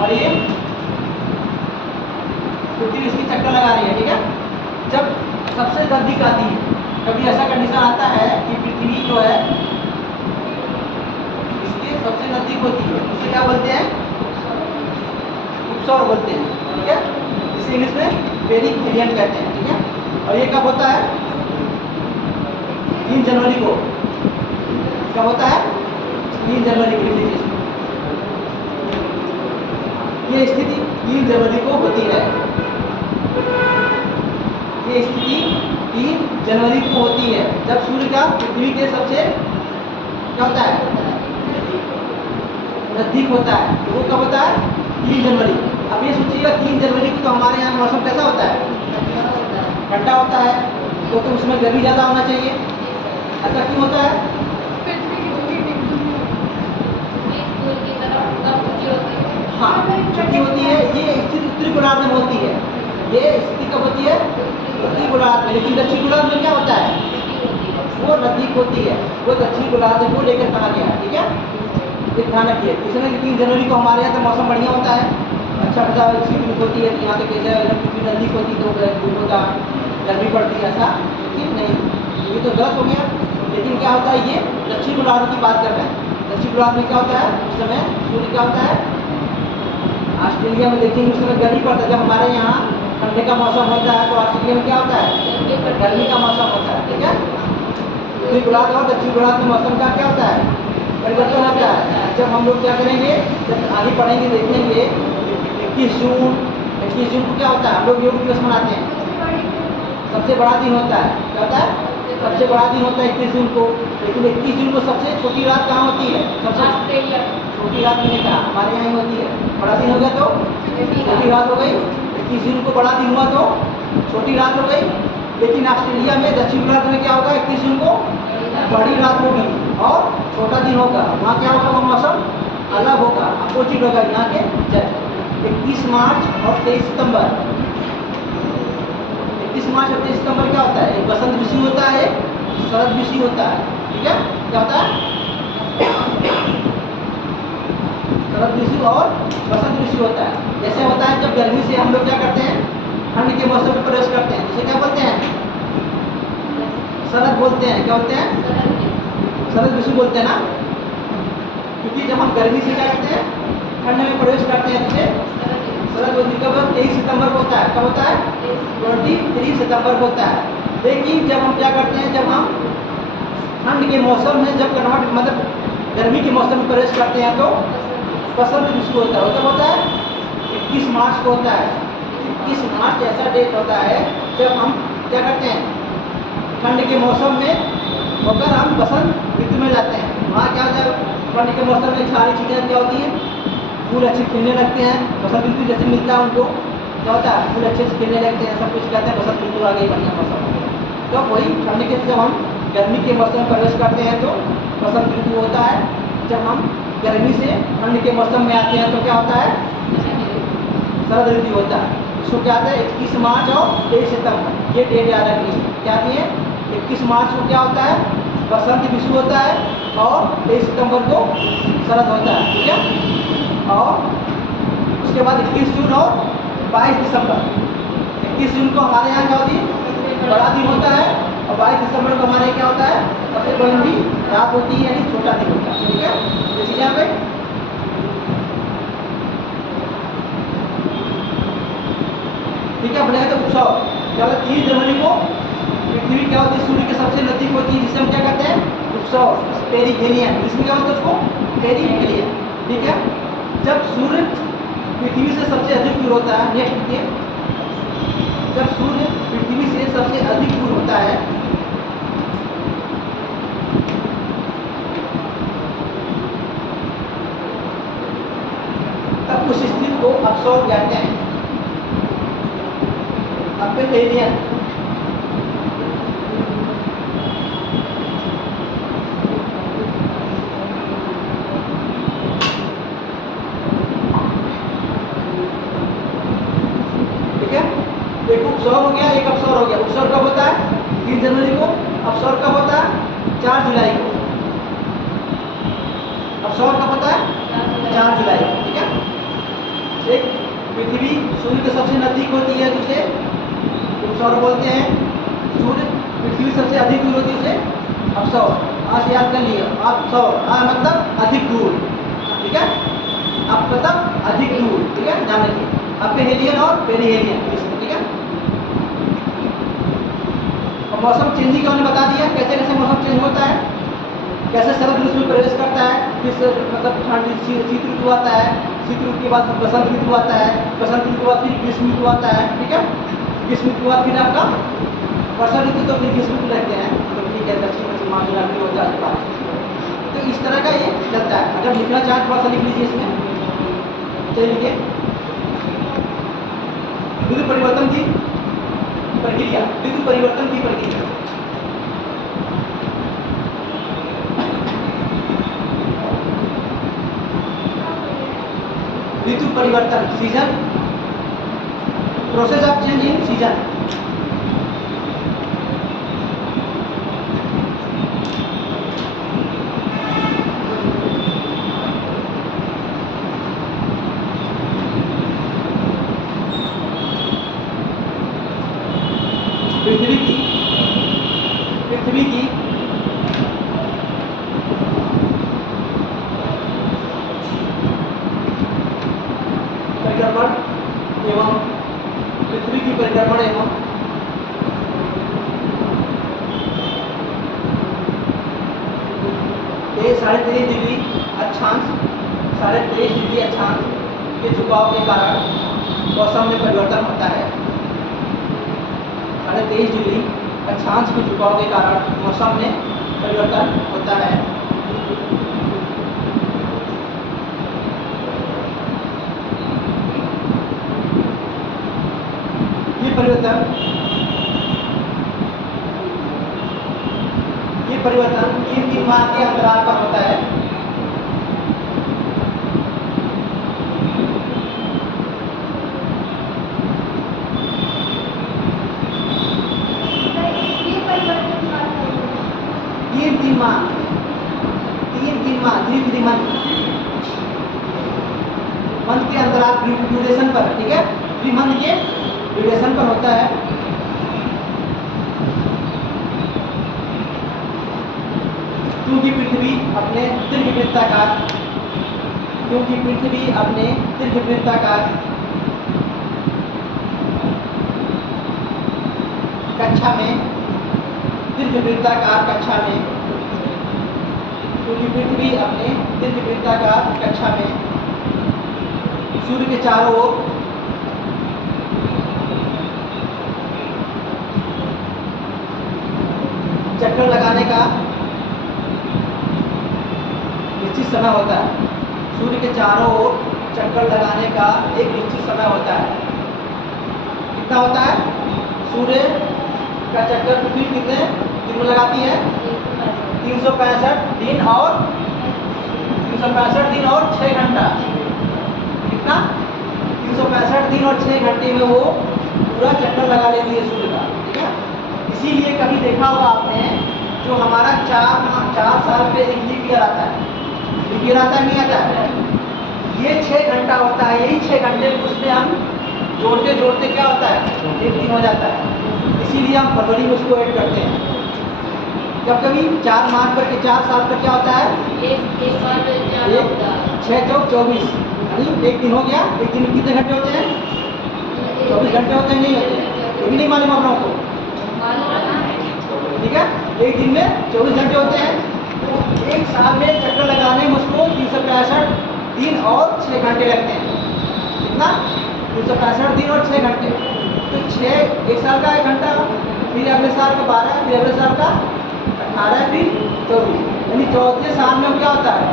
और ये पृथ्वी इसकी चक्कर लगा रही है, ठीक है। जब सबसे नजदीक आती है, कभी ऐसा कंडीशन आता है कि पृथ्वी जो है इसके सबसे नजदीक होती है, उसे क्या बोलते हैं, उपसौर बोलते हैं, ठीक है। इसे इंग्लिश में पेरिहेलियन कहते हैं, ठीक है। और ये कब होता है, 3 जनवरी को, कब होता है, 3 जनवरी को ये स्थिति 3 जनवरी को होती है। ये स्थिति 3 जनवरी को होती है, जब सूर्य का पृथ्वी के सबसे क्या होता है, नजदीक होता है। तो वो कब होता है, 3 जनवरी। अब ये सोचिएगा 3 जनवरी को तो हमारे यहाँ मौसम कैसा होता है, ठंडा होता है, तो उसमें गर्मी ज़्यादा होना चाहिए। ऐसा क्यों होता है, हाँ, छुट्टी होती है। ये स्थिति उत्तरी गोलार्ध में होती है, ये स्थिति कब होती है, उत्तरी गोलार्ध में। लेकिन दक्षिण गोलार्ध में क्या होता है, वो नजदीक होती है, वो दक्षिण गोलार्ध को लेकर कहा गया, ठीक है। ये ध्यान रखिए। इसमें 3 जनवरी को हमारे यहाँ तो मौसम बढ़िया होता है, अच्छा खासा शीत ऋतु होती है, यहाँ पे कैसे क्योंकि नजदीक होती तो धूप होता, गर्मी पड़ती है, ऐसा लेकिन नहीं, ये तो गलत हो गया। लेकिन क्या होता है, ये दक्षिण गोलार्ध की बात कर रहे हैं। दक्षिण गोलार्ध में क्या होता है, उस समय सूर्य क्या होता है, ऑस्ट्रेलिया में देखेंगे उस समय गर्मी पड़ता है। जब हमारे यहाँ ठंडे का मौसम होता है तो ऑस्ट्रेलिया में क्या होता है, गर्मी का मौसम होता है। ठीक है, उत्तरी गोलार्ध और दक्षिण गोलार्ध में मौसम का क्या होता है, परिवर्तन होता है। जब हम लोग क्या करेंगे, जब आगे पढ़ेंगे देखेंगे 21 जून को क्या होता है, हम लोग योग दिवस मनाते हैं, सबसे बड़ा दिन होता है। क्या होता है, सबसे बड़ा दिन होता है 21 जून को। लेकिन 21 जून को सबसे छोटी रात कहाँ होती है, सबसे छोटी रात मैंने कहा हमारे यहाँ ही होती है। बड़ा दिन हो गया तो छोटी रात हो गई, 21 जून को बड़ा दिन हुआ तो छोटी रात हो गई। लेकिन ऑस्ट्रेलिया में दक्षिण गोलार्ध में क्या होगा, 21 जून को बड़ी रात होगी और छोटा दिन होगा। वहाँ क्या होगा, वो मौसम अलग होगा, अपोजिट होगा यहाँ के। 21 मार्च और 23 सितंबर, 21 मार्च और 23 सितंबर क्या होता है, एक बसंत ऋतु होता है, एक शरद ऋतु होता है। ठीक है, क्या होता है, शरद ऋतु और बसंत ऋतु होता है। जैसे होता है जब गर्मी से हम लोग क्या करते हैं, ठंड के मौसम में प्रवेश करते हैं, जिसे क्या बोलते हैं, शरद बोलते हैं। क्या बोलते हैं, शरद ऋतु बोलते हैं ना, क्योंकि जब हम गर्मी से क्या करते हैं, ठंड में प्रवेश करते हैं, जिसे शरद ऋतु कब 23 सितंबर को होता है। कब होता है, 23 सितंबर को होता है। लेकिन जब हम क्या करते हैं, जब हम ठंड के मौसम में जब कन्वर्ट मतलब गर्मी के मौसम में प्रवेश करते हैं तो बसंत ऋतु होता है। कब होता है, 21 मार्च को होता है। 21 मार्च ऐसा डेट होता है जब हम क्या करते हैं, ठंड के मौसम में होकर हम बसंत ऋतु में जाते हैं। वहाँ क्या होता है, ठंड के मौसम में सारी चीज़ें क्या होती हैं, फूल अच्छे खिलने लगते हैं। बसंत ऋतु जैसे मिलता है उनको क्या होता है, फूल अच्छे से खिलने लगते हैं, सब कुछ कहते हैं बसंत ऋतु आ गई, बढ़िया मौसम हो गया। तो वही ठंड के जब हम गर्मी के मौसम में प्रवेश करते हैं तो बसंत ऋतु होता है। जब हम गर्मी से ठंड के मौसम में आते हैं तो क्या होता है, शरद ऋतु होता है। इसको क्या होता है, 21 मार्च और 23 सितंबर, ये डेट याद रखनी है। क्या आती है, 21 मार्च को क्या होता है, बसंत ऋतु होता है और 23 सितंबर को शरद होता है। ठीक है, और उसके बाद 21 जून और 22 दिसंबर। 21 जून को हमारे यहाँ क्या होती है, बड़ा दिन होता है, और 22 दिसंबर को हमारे यहाँ क्या होता है, सबसे बड़ी रात होती है, यानी छोटा दिन होता है। ठीक है, ये चीज़ यहाँ पे ठीक है। अपने तो उत्सव क्या होता है, 3 जनवरी को पृथ्वी क्या होती है, सूर्य के सबसे नजदीक होती है, जिसे हम क्या कहते हैं, उत्सव, पेरिहेलियन। इसमें क्या होता है, उसको पेरिहेलियन। ठीक है, जब सूर्य पृथ्वी से सबसे अधिक दूर होता है, नेक्स्ट देखिए, जब सूर्य पृथ्वी से सबसे अधिक दूर होता है तब उस स्थिति को अपसौर कहते हैं, एलियन। ठीक है, एक उपसौर हो गया, एक अवसर हो गया। उपसौर कब होता है, 3 जनवरी को। अवसर कब होता है, 4 जुलाई को। अवसर कब होता है, 4 जुलाई को। ठीक है, एक पृथ्वी सूर्य के सबसे नजदीक होती है, जिसे उपसौर बोलते हैं। सूर्य पृथ्वी सबसे अधिक दूर होती है, उसे अवसौर। आज याद कर लिए आप, सौर मतलब अधिक दूर। ठीक है, अब मतलब अधिक दूर। ठीक है, ध्यान रखिए, अपेहेलियन और पेरिहेलियन। ठीक है, और मौसम चेंजिंग का उन्हें बता दिया, कैसे कैसे मौसम चेंज होता है, कैसे शरद ऋतु में प्रवेश करता है, फिर मतलब ठंड शीत ऋतु आता है, शीत ऋतु के बाद बसंत ऋतु आता है, बसंत ऋतु के बाद फिर ग्रीष्म ऋतु आता है। ठीक है, ग्रीष्म ऋतु के बाद फिर आपका वर्षा ऋतु, तो फिर ग्रीष्म ऋतु लगते हैं। तो ठीक है, दक्षिण पश्चिम मानसून आगे होता है पास। तो इस तरह का ये चलता है। अगर लिखना चाहें थोड़ा सा लिख लीजिए इसमें। चलिए लिखिए, ऋतु परिवर्तन की प्रक्रिया, ऋतु परिवर्तन की प्रक्रिया। ऋतु परिवर्तन, season, process of change in season. परिक्रमण एवं ये 23.5 डिग्री अक्षांश 23.5 डिग्री अक्षांश के झुकाव के कारण मौसम में परिवर्तन होता है। 23.5 डिग्री अक्षांश के झुकाव के कारण मौसम में परिवर्तन होता है। ये परिवर्तन 3 माह के अंतराल पर होता है। तीन मंथ के अंतराल ड्यूरेशन पर, ठीक है, 3 मंथ के ड्यूरेशन पर होता है। क्योंकि पृथ्वी अपने दीर्घवृत्ताकार कक्षा में क्योंकि पृथ्वी अपने दीर्घवृत्ताकार कक्षा में सूर्य के चारों ओर चक्कर लगाने का निश्चित समय होता है। सूर्य के चारों ओर चक्कर लगाने का एक निश्चित समय होता है। कितना होता है? सूर्य का चक्कर पृथ्वी कितने दिन में लगाती है? 365 दिन और 6 घंटा। कितना? 365 दिन और 6 घंटे में वो पूरा चक्कर लगा लेती है सूर्य का, ठीक है। इसीलिए कभी देखा होगा आपने, जो हमारा 4 साल पे एक लीप ईयर आता है, नहीं आता है, ये 6 घंटा होता है। यही 6 घंटे उसमें हम जोड़ते क्या होता है? एक दिन हो जाता है। इसीलिए हम फरवरी में उसको ऐड करते हैं। जब कभी 4 मार्च पर के 4 साल पर क्या होता है? 6 चौक 24, यानी एक दिन हो गया। एक दिन में कितने घंटे होते हैं? 24 घंटे होते हैं, नहीं होते? ये भी नहीं मालूम आप लोगों को, ठीक है। एक दिन में 24 घंटे होते हैं। एक साल में चक्कर लगाने में उसको 365 दिन और 6 घंटे लगते हैं। कितना? 365 दिन और 6 घंटे। तो 1 साल का 1 घंटा, फिर अगले साल का 12, फिर अगले साल का 18, फिर 24, यानी 4थे साल में क्या होता है?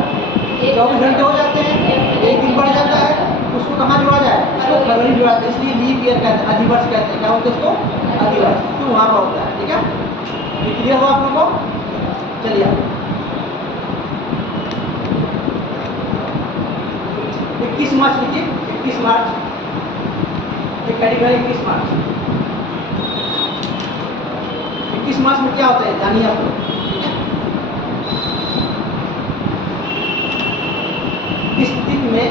24 घंटे हो जाते हैं। एक दिन बढ़ जाता है। उसको कहाँ जोड़ा जाए? इसको फरवरी जोड़ा जाता है। इसलिए लीप ईयर कहते हैं, अधिवर्ष कहते हैं। क्या होता है उसको? अधिवर्ष। तो वहाँ पर होता है, ठीक है। ये क्लियर हुआ आप लोगों को? चलिए 21 मार्च लिखिए। 21 मार्च एक कैटेगरी। 21 मार्च 21 मार्च में क्या होता है जानिए आप लोग, ठीक है। इस दिन में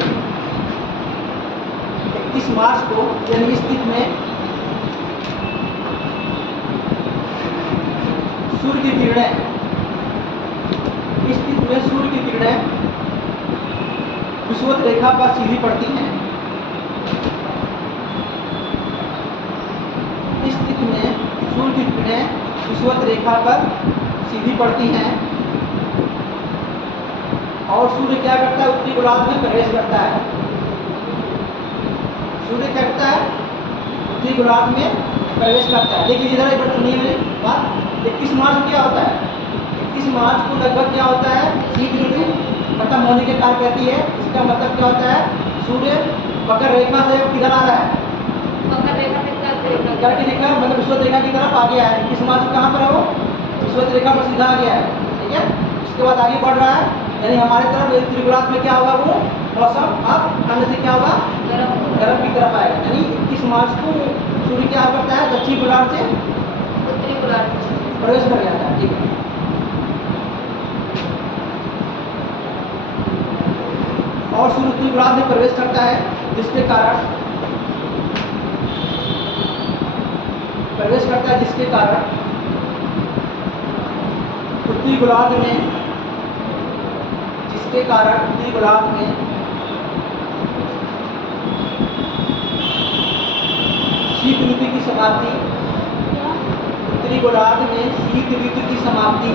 21 मार्च को, यानी इस दिन में सूर्य की किरणें विषुवत रेखा पर सीधी पड़ती हैं। इस स्थिति में सूर्य की किरणें विषुवत रेखा पर सीधी पड़ती हैं और सूर्य क्या करता है? उत्तरी गोलार्ध में प्रवेश करता है। सूर्य क्या करता है? उत्तरी गोलार्ध में प्रवेश करता है। देखिए इधर एक बार सुनिए मेरी बात। 21 मार्च को क्या होता है? 21 मार्च को लगभग क्या होता है? शीत ऋतु खत्म होने के काल कहती है। इसका मतलब क्या होता है? सूर्य मकर रेखा से किधर आ रहा है? मकर रेखा मतलब विषुवत रेखा की तरफ आ गया है। 21 मार्च को कहाँ पर है वो? विषुवत रेखा पर सीधा आ गया है, ठीक है। उसके बाद आगे बढ़ रहा है, यानी हमारे तरफ उत्तरी गोलार्ध में क्या होगा? वो मौसम अब ठंड से क्या होगा? गर्म की तरफ आएगा। यानी 21 मार्च को सूर्य क्या करता है? दक्षिण गोलार्ध से उत्तरी गोलार्ध प्रवेश कर जाता है, ठीक है। और सूर्य उत्तरी गोलार्ध में प्रवेश करता है, जिसके कारण उत्तरी गोलार्ध में शीत ऋतु की समाप्ति, उत्तरी गोलार्ध में शीत ऋतु की समाप्ति,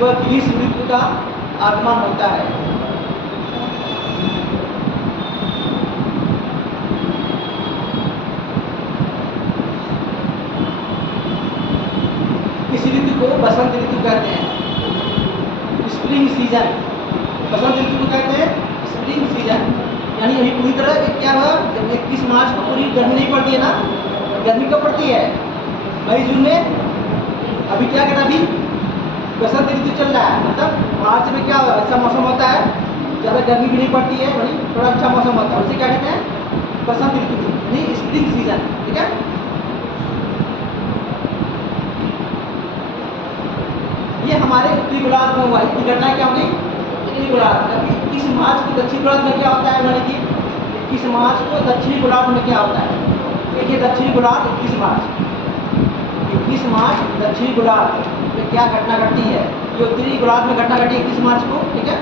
वह ग्रीष्म ऋतु का आगमन होता है। इस ऋतु को बसंत ऋतु कहते हैं, स्प्रिंग सीजन। बसंत ऋतु को कहते हैं स्प्रिंग सीजन। यानी अभी पूरी तरह क्या हुआ, जब 21 मार्च को पूरी गर्मी नहीं पड़ती है ना, गर्मी कब पड़ती है, मई जून में। अभी क्या कहता है, अभी बसंत ऋतु चल रहा है, मतलब मार्च में क्या अच्छा मौसम होता है, ज़्यादा गर्मी भी नहीं पड़ती है, वही थोड़ा अच्छा मौसम होता है, उसे क्या कहते हैं बसंत ऋतु, यानी स्प्रिंग सीजन। ठीक है, ये हमारे उत्तरी गोलार्ध में हुआ। इसकी घटना क्या होगी, उत्तरी गोलार्ध में। 21 मार्च को दक्षिण गोलार्ध में क्या होता है, यानी कि 21 मार्च को दक्षिणी गोलार्ध में क्या होता है। देखिए दक्षिणी गोलार्ध 21 मार्च दक्षिणी गोलार्ध में क्या घटना घटती है, ये उत्तरी गोलार्ध में घटना घटी 21 मार्च को। ठीक है,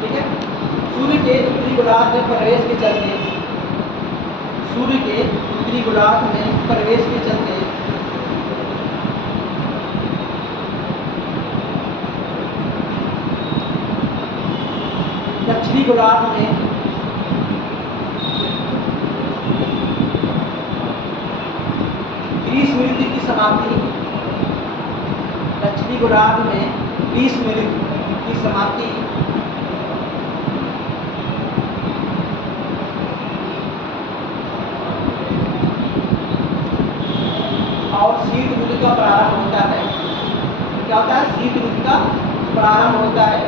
ठीक है, सूर्य के उत्तरी गोलार्ध में प्रवेश के चलते, सूर्य के उत्तरी गोलार्ध में प्रवेश के चलते दक्षिणी गोलार्ध में ग्रीष्म ऋतु की समाप्ति, दक्षिणी गोलार्ध में ग्रीष्म ऋतु की समाप्ति और शीत ऋतु का प्रारंभ होता है। क्या होता है, शीत ऋतु का प्रारंभ होता है।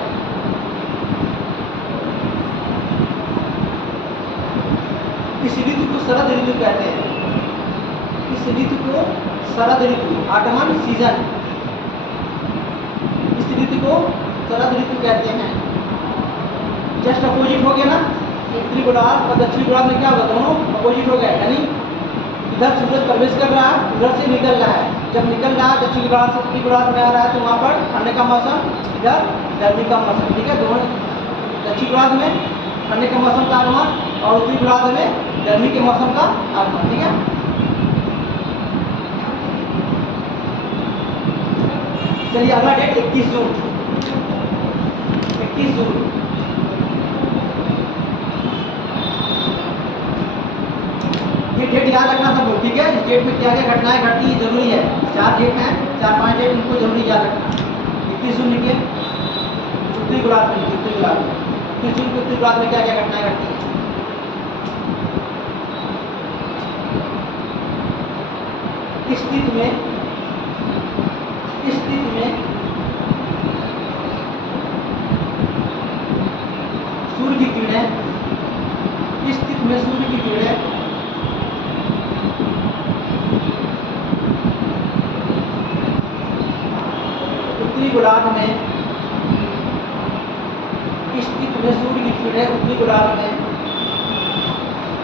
इस ऋतु को शरद ऋतु कहते हैं, इस ऋतु को शरद ऋतु, ऑटमन सीजन, इस ऋतु को शरद ऋतु कहते हैं। जस्ट अपोजिट हो गया ना, उत्तरी गोलार्ध और दक्षिणी गोलार्ध में क्या होगा, दोनों अपोजिट हो गए, यानी इधर सूरज प्रवेश कर रहा है, उधर से निकल रहा है। जब निकल रहा है दक्षिण गोलार्ध से उत्तरी गोलार्ध में आ रहा है, तो वहाँ पर ठंडे का मौसम, इधर गर्मी का मौसम। ठीक है, दोनों दक्षिण गोलार्ध में ठंडे के मौसम का आगमन और उत्तरी गोलार्ध में गर्मी के मौसम का आगमन। ठीक है, चलिए अगला डेट 21 जून। 21 जून ये डेट याद रखना सब लोग। ठीक है, इस डेट में क्या क्या घटनाएं घटती है जरूरी है। 4 डेट हैं, 4-5 डेट उनको जरूरी याद रखना। 21 जून लिखिए, उत्तरी गोलार्ध में, उत्तरी गोलार्ध में 21 जून को उत्तरी गोलार्ध में क्या क्या घटनाएं घटती है। इस तिथि में सूर्य की किरणें, इस तिथि में सूर्य की किरणें उत्तरी गोलार्ध में, इस तिथि में सूर्य की किरणें उत्तरी गोलार्ध में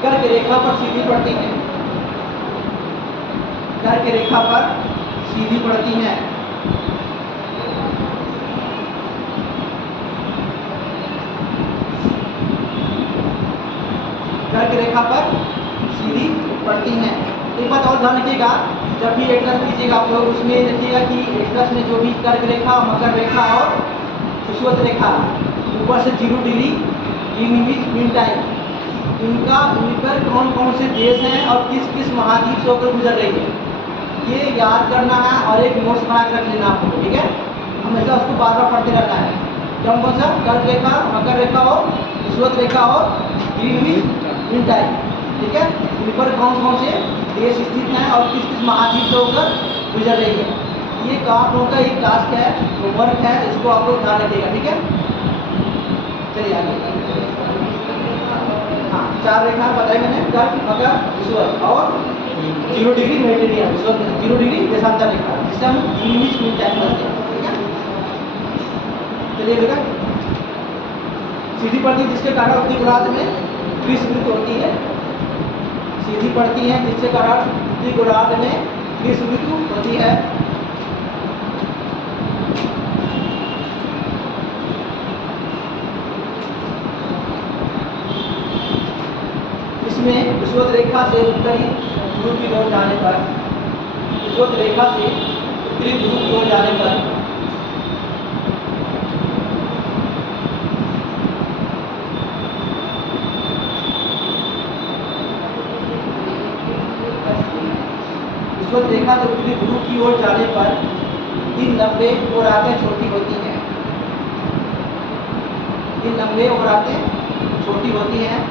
कर्क रेखा पर सीधी पड़ती हैं, कर्क रेखा पर सीधी पड़ती हैं। कर्क रेखा पर सीधी पड़ती हैं। एक बात और ध्यान रखिएगा, जब भी एटलस लीजिएगा आप लोग, उसमें देखिएगा कि एटलस में जो भी कर्क रेखा, मकर रेखा और विषुवत रेखा ऊपर से 0 डिग्री मीन टाइम, इनका इन पर कौन कौन से देश हैं और किस किस महाद्वीप से होकर गुजर रही है, ये याद करना है और एक नोट्स बना के रख लेना आपको। ठीक है, हमेशा उसको बार बार पढ़ते रहना है। कौन कौन सा, कर्क रेखा, मकर रेखा और विषुवत रेखा और ग्रीनविच मीन टाइम। ठीक है, इन पर कौन कौन से देश स्थित हैं और किस किस महाद्वीप से होकर गुजर रही है। ये आप लोगों का एक टास्क है, होमवर्क है, इसको आप लोग ध्यान रखिएगा। ठीक है, चलिए आगे। हाँ, 4 रेखा बताई मैंने, कर्क, मकर, विषुवत और 0 डिग्री मेडिटेरियन, 0 डिग्री देशांतर रेखा, जिसे हम ग्रीनविच मीन टाइम कहते हैं। ठीक है, चलिए देखा, सीधी पड़ती जिसके कारण उत्तरी गोलार्ध में ग्रीष्म ऋतु होती है, सीधी पड़ती है जिसके कारण उत्तरी गोलार्ध में ग्रीष्म ऋतु होती है। विषुवत रेखा से उत्तरी ध्रुव की ओर जाने पर, विषुवत रेखा से उत्तरी ध्रुव की ओर जाने पर विषुवत रेखा से उत्तरी ध्रुव की ओर जाने पर दिन लंबे और रातें छोटी होती हैं। दिन लंबे और रातें छोटी होती हैं।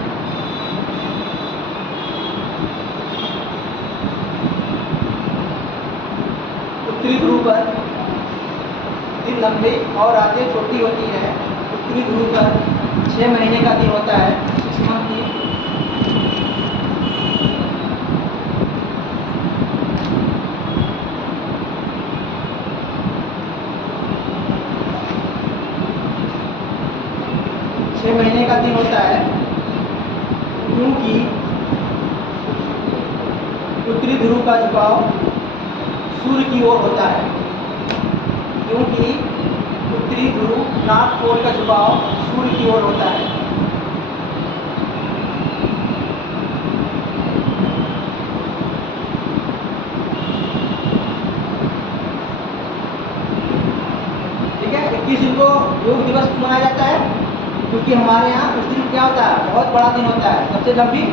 उत्तरी ध्रुव पर दिन लंबे और रातें छोटी होती हैं। उत्तरी ध्रुव पर 6 महीने का दिन होता है, 6 मंथ की। छः महीने का दिन होता है, क्योंकि उत्तरी ध्रुव का झुकाव सूर्य की ओर होता है। क्योंकि उत्तरी ध्रुव नॉर्थ पोल का झुकाव सूर्य की ओर होता है। ठीक है, 21 जून को योग दिवस मनाया जाता है, क्योंकि हमारे यहाँ उस दिन क्या होता है, बहुत बड़ा दिन होता है, सबसे लंबी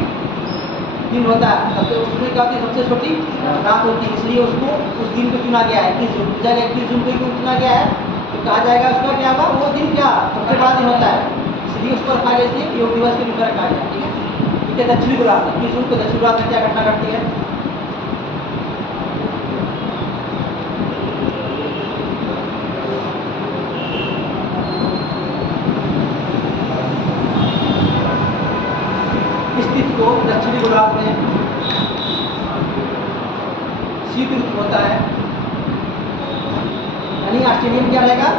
दिन होता है, सबसे उसमें क्या होती है, सबसे छोटी रात होती है, इसलिए उसको उस दिन को चुना गया है। 21 जून की जगह 21 जून को ही चुना गया है, तो कहा जाएगा उसका क्या होगा, वो दिन क्या सबसे बड़ा दिन होता है, इसलिए उसको रखा गया, इसलिए योग दिवस के रूप में रखा गया। ठीक है, ठीक है। दक्षिणी गोलार्ध, 21 जून को दक्षिणी गोलार्ध में क्या घटना घटती है? स्थिति को दक्षिणी गोलार्ध में शीत ऋतु होता है, यानी ऑस्ट्रेलिया में क्या रहेगा,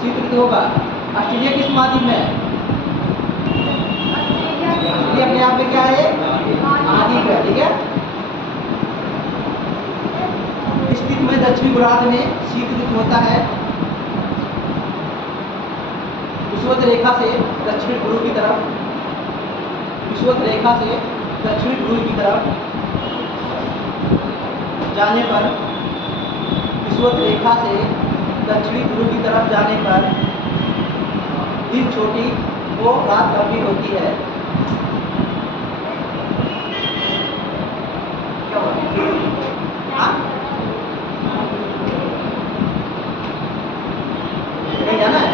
शीत ऋतु होगा। ऑस्ट्रेलिया किस महाद्वीप में है? ऑस्ट्रेलिया अपने आप में क्या है, महाद्वीप है। ठीक है, स्थित में दक्षिणी गोलार्ध में शीत ऋतु होता है। विषुवत रेखा से दक्षिणी ध्रुव की तरफ, विषुवत रेखा से दक्षिणी ध्रुव की तरफ जाने पर, विषुवत रेखा से दक्षिणी ध्रुव की तरफ जाने पर दिन छोटी वो रात लंबी होती है। क्या हुआ? हाँ? नहीं जाना है?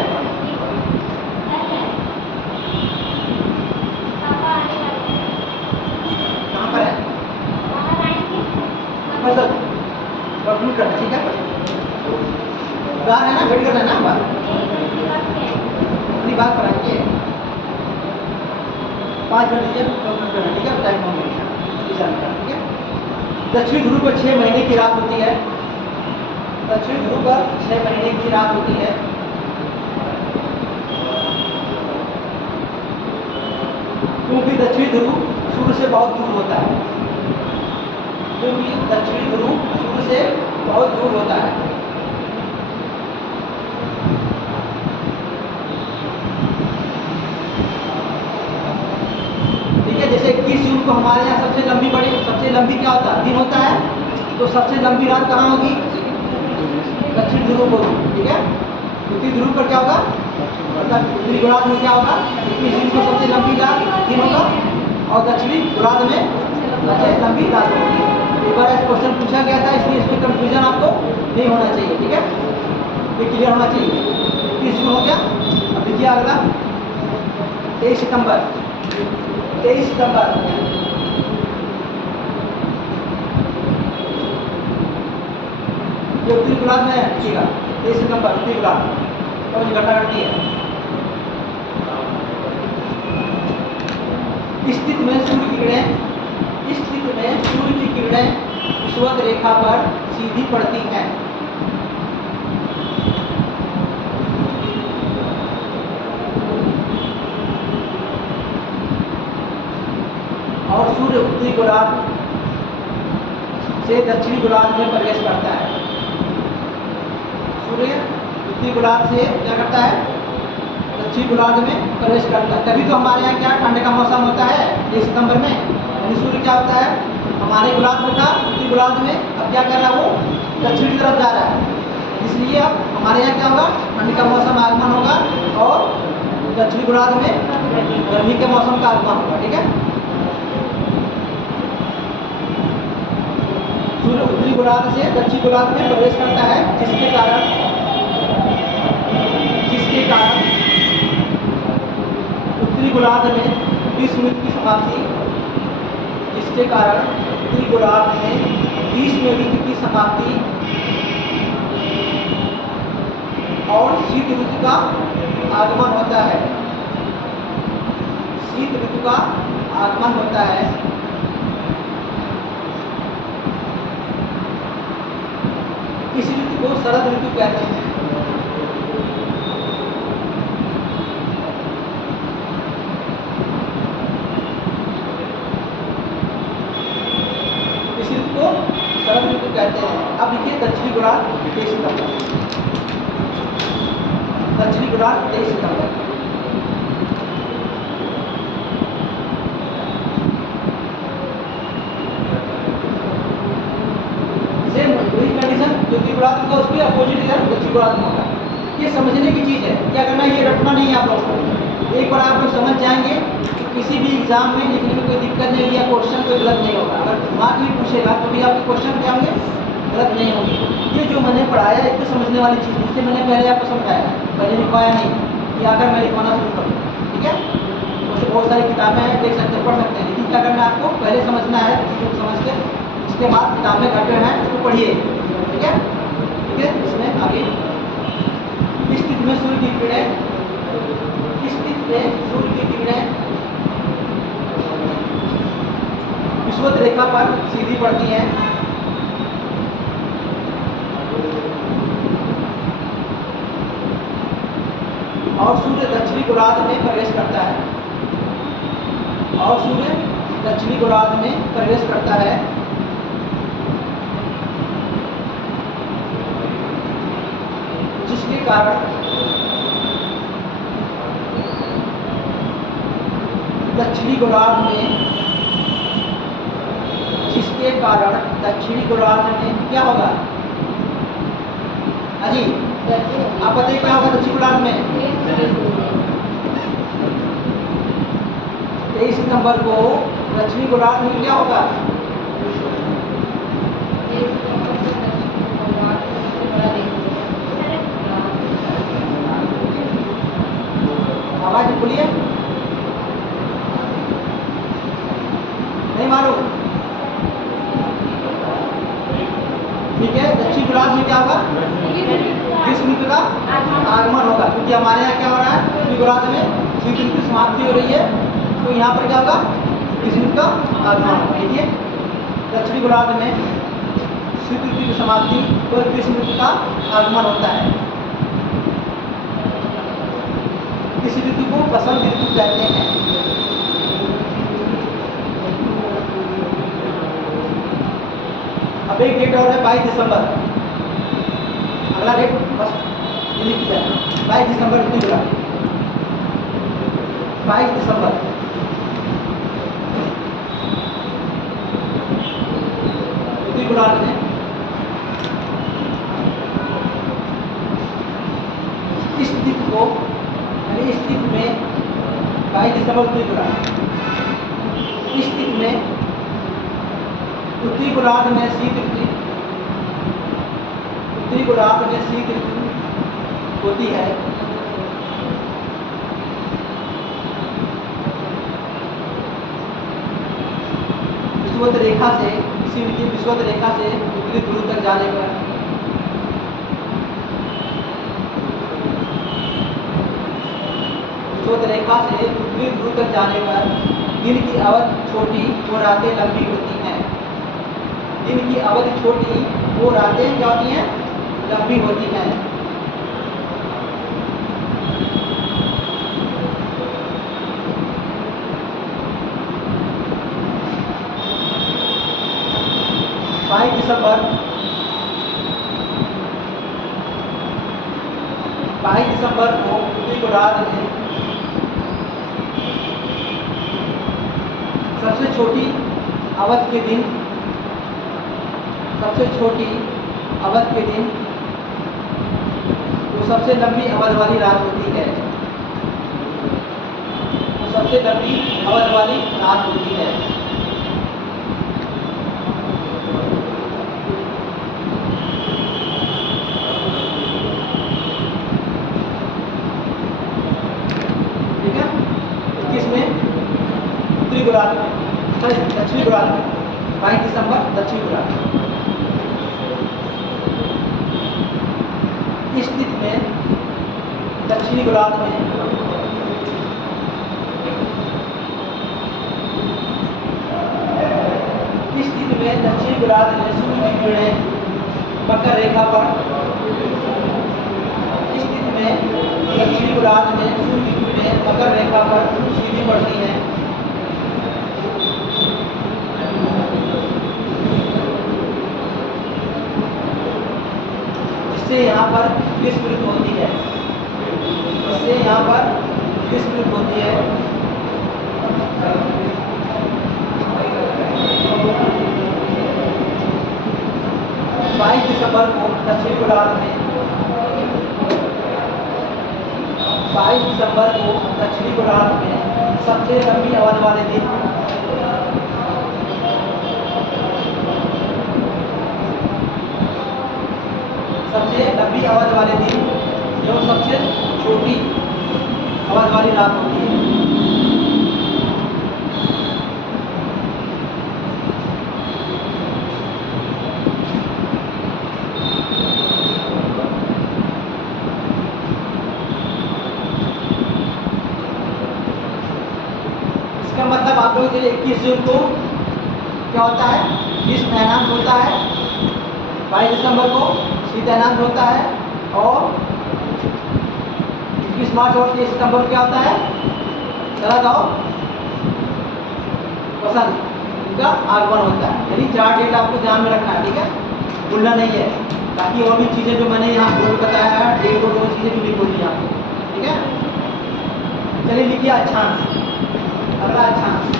कहाँ पर है? बस कंप्लीट करना, ठीक है। बाहर है ना, वेट करना है ना, बाहर अपनी बात कराएंगे 5 मिनट से कंप्लीट करना, ठीक है। टाइम होंगे, ठीक है। दक्षिणी ध्रुव पर 6 महीने की रात होती है। दक्षिणी ध्रुव पर 6 महीने की रात होती है। क्योंकि दक्षिणी ध्रुव सूर्य से बहुत दूर होता है, क्योंकि दक्षिणी ध्रुव सूर्य से बहुत दूर होता है। ठीक है, जैसे 21 जून को हमारे यहाँ सबसे लंबी क्या होता है, दिन होता है, तो सबसे लंबी रात कहाँ होगी, दक्षिण ध्रुव को। ठीक है, उत्तरी ध्रुव पर क्या होगा, मतलब उत्तरी गोलार्ध में क्या होगा, 21 जून को सबसे लंबी रात दिन होगा, और दक्षिणी गोलार्ध में सबसे लंबी रात होगी। एक बार ऐसा क्वेश्चन पूछा गया था, इसलिए इसमें कंफ्यूजन आपको नहीं होना चाहिए। ठीक है, ये क्लियर होना चाहिए। 21 जून हो गया। अब देखिए अगला 23 सितंबर। 23 सितंबर ये उत्तरी गोलार्ध में है, देखिएगा 23 सितंबर उत्तरी गोलार्ध तो ये घटना घटती है। स्थित में सूर्य की किरणें, स्थित में सूर्य की किरणें विषुवत रेखा पर सीधी पड़ती हैं। और सूर्य उत्तरी गोलार्ध से दक्षिणी गोलार्ध में प्रवेश करता है। सूर्य उत्तरी गोलार्ध से क्या करता है, दक्षिणी गोलार्ध में प्रवेश करता है। तभी तो हमारे यहाँ क्या ठंड का मौसम होता है 23 सितंबर में, यानी सूर्य क्या होता है, हमारे गोलार्ध में था, उत्तरी गोलार्ध में, अब क्या कर रहा है वो दक्षिण की तरफ जा रहा है, इसलिए अब हमारे यहाँ क्या होगा, ठंड का मौसम आगमन होगा और दक्षिणी गोलार्ध में गर्मी के मौसम का आगमन होगा। ठीक है, सूर्य उत्तरी गोलार्ध से दक्षिणी गोलार्ध में प्रवेश करता है, जिसके कारण उत्तरी गोलार्ध में ग्रीष्म ऋतु की समाप्ति, जिसके कारण उत्तरी गोलार्ध में ग्रीष्म ऋतु की समाप्ति और शीत ऋतु का आगमन होता है। शीत ऋतु का आगमन होता है। इस ऋतु को शरद ऋतु कहते हैं। इस ऋतु को शरद ऋतु कहते हैं। अब देखिए दक्षिणी गोलार्ध 23 सितंबर, दक्षिणी गोलार्ध 23 सितंबर। सेम वही कंडीशन जो उत्तरी गोलार्ध का उसकी अपोजिट इधर दक्षिण गोलार्ध में होगा। ये समझने की चीज़ है, क्या करना है, ये रटना नहीं है आप लोगों को। एक बार आप लोग समझ जाएंगे तो किसी भी एग्जाम में लिखने में कोई दिक्कत नहीं, या क्वेश्चन कोई गलत नहीं होगा। अगर दिमाग भी पूछेगा तो भी आपके क्वेश्चन क्या होंगे, गलत नहीं होंगे। ये जो मैंने पढ़ाया एक तो समझने वाली चीज़, इससे मैंने पहले आपको समझाया, पहले लिखवाया नहीं कि आकर मैं लिखवाना शुरू करूँ। ठीक है, उससे बहुत सारी किताबें हैं, देख सकते हैं, पढ़ सकते हैं, लेकिन क्या करना है आपको पहले समझना है, चीज़ों को समझ के इसके बाद किताबें घर पे हैं उसको पढ़िए। ठीक है, ठीक है, इसमें आगे इस स्थिति में सूर्य की किरणें, इस स्थिति में सूर्य की किरणें विषुवत रेखा पर सीधी पड़ती हैं और सूर्य दक्षिणी गोलार्ध में प्रवेश करता है, और सूर्य दक्षिणी गोलार्ध में प्रवेश करता है, जिसके कारण दक्षिणी गोलार्ध में, जिसके कारण दक्षिणी गोलार्ध में क्या होगा, अजी आप बताइए क्या होगा दक्षिणी गोलार्ध में। 23 सितंबर को दक्षिणी गोलार्ध में क्या होगा, आवाज बोलिए, नहीं मालूम। ठीक है, दक्षिण गोलार्ध में क्या होगा, ग्रीष्म ऋतु का आगमन होगा, क्योंकि हमारे यहाँ क्या हो रहा है, उत्तरी गोलार्ध में शीत ऋतु की समाप्ति हो रही है, तो यहाँ पर क्या होगा, ग्रीष्म ऋतु का आगमन होगा। देखिए दक्षिणी गोलार्ध में शीत ऋतु की समाप्ति और ग्रीष्म ऋतु का आगमन होता है। इस ऋतु को बसंत ऋतु कहते हैं। अब एक डेट और है 22 दिसंबर, अगला डेट बस लिख दिया, 22 दिसंबर उत्तरी गोलार्ध, 22 दिसंबर उत्तरी गोलार्ध में इस तिथि को, इस तिथि में 22 दिसंबर उत्तरी गोलार्ध, इस तिथि में उत्तरी गोलार्ध में शीत ऋतु, उत्तरी गोलार्ध में शीत ऋतु होती है। विषुवत रेखा से, किसी भी विषुवत रेखा से उत्तरी ध्रुव तक जाने पर विषुवत रेखा से उत्तरी ध्रुव तक जाने पर दिन की अवधि छोटी और रातें लंबी होती हैं। दिन की अवधि छोटी और रातें क्या होती हैं, लंबी होती हैं। बाईस दिसंबर को उत्तरी गोलार्ध में सबसे छोटी अवध के दिन, सबसे छोटी अवध के दिन वो सबसे लंबी अवध वाली रात होती है, वो सबसे लंबी अवध वाली रात होती है। ठीक है, 21 में उत्तरी गोलार्ध में, दक्षिणी गोलार्ध में, 22 दिसंबर दक्षिणी गोलार्ध में। इस तिथि में दक्षिणी गोलार्ध में दक्षिणी गोलार्ध में सूर्य की किरणें मकर रेखा पर, इस तिथि में दक्षिणी गोलार्ध में सूर्य की किरणें मकर रेखा पर सीधी पड़ती हैं। इससे यहाँ पर ग्रीष्म ऋतु होती है, इससे यहाँ पर ग्रीष्म ऋतु होती है। 22 दिसंबर को दक्षिणी गोलार्ध में, 22 दिसंबर को दक्षिणी गोलार्ध में सबसे लंबी अवध वाले दिन, सबसे लंबी अवध वाले दिन जो सबसे छोटी अवध वाली रात होती है। इसका मतलब आप लोग 21 जून को क्या होता है, ग्रीष्म अयनांत होता है, 22 दिसंबर को शीत अयनांत होता है, और 21 मार्च और 23 सितंबर को क्या होता है, चला जाओ वसंत, इनका आगमन होता है। यानी 4 डेट आपको ध्यान में रखना है, ठीक है, भूलना नहीं है। बाकी और भी चीज़ें जो मैंने यहाँ बोर्ड बताया है, डेट और वो चीज़ें भी लिख होती हैं आपको, ठीक है। चलिए लिखिए अक्षांश, अगला अक्षांश।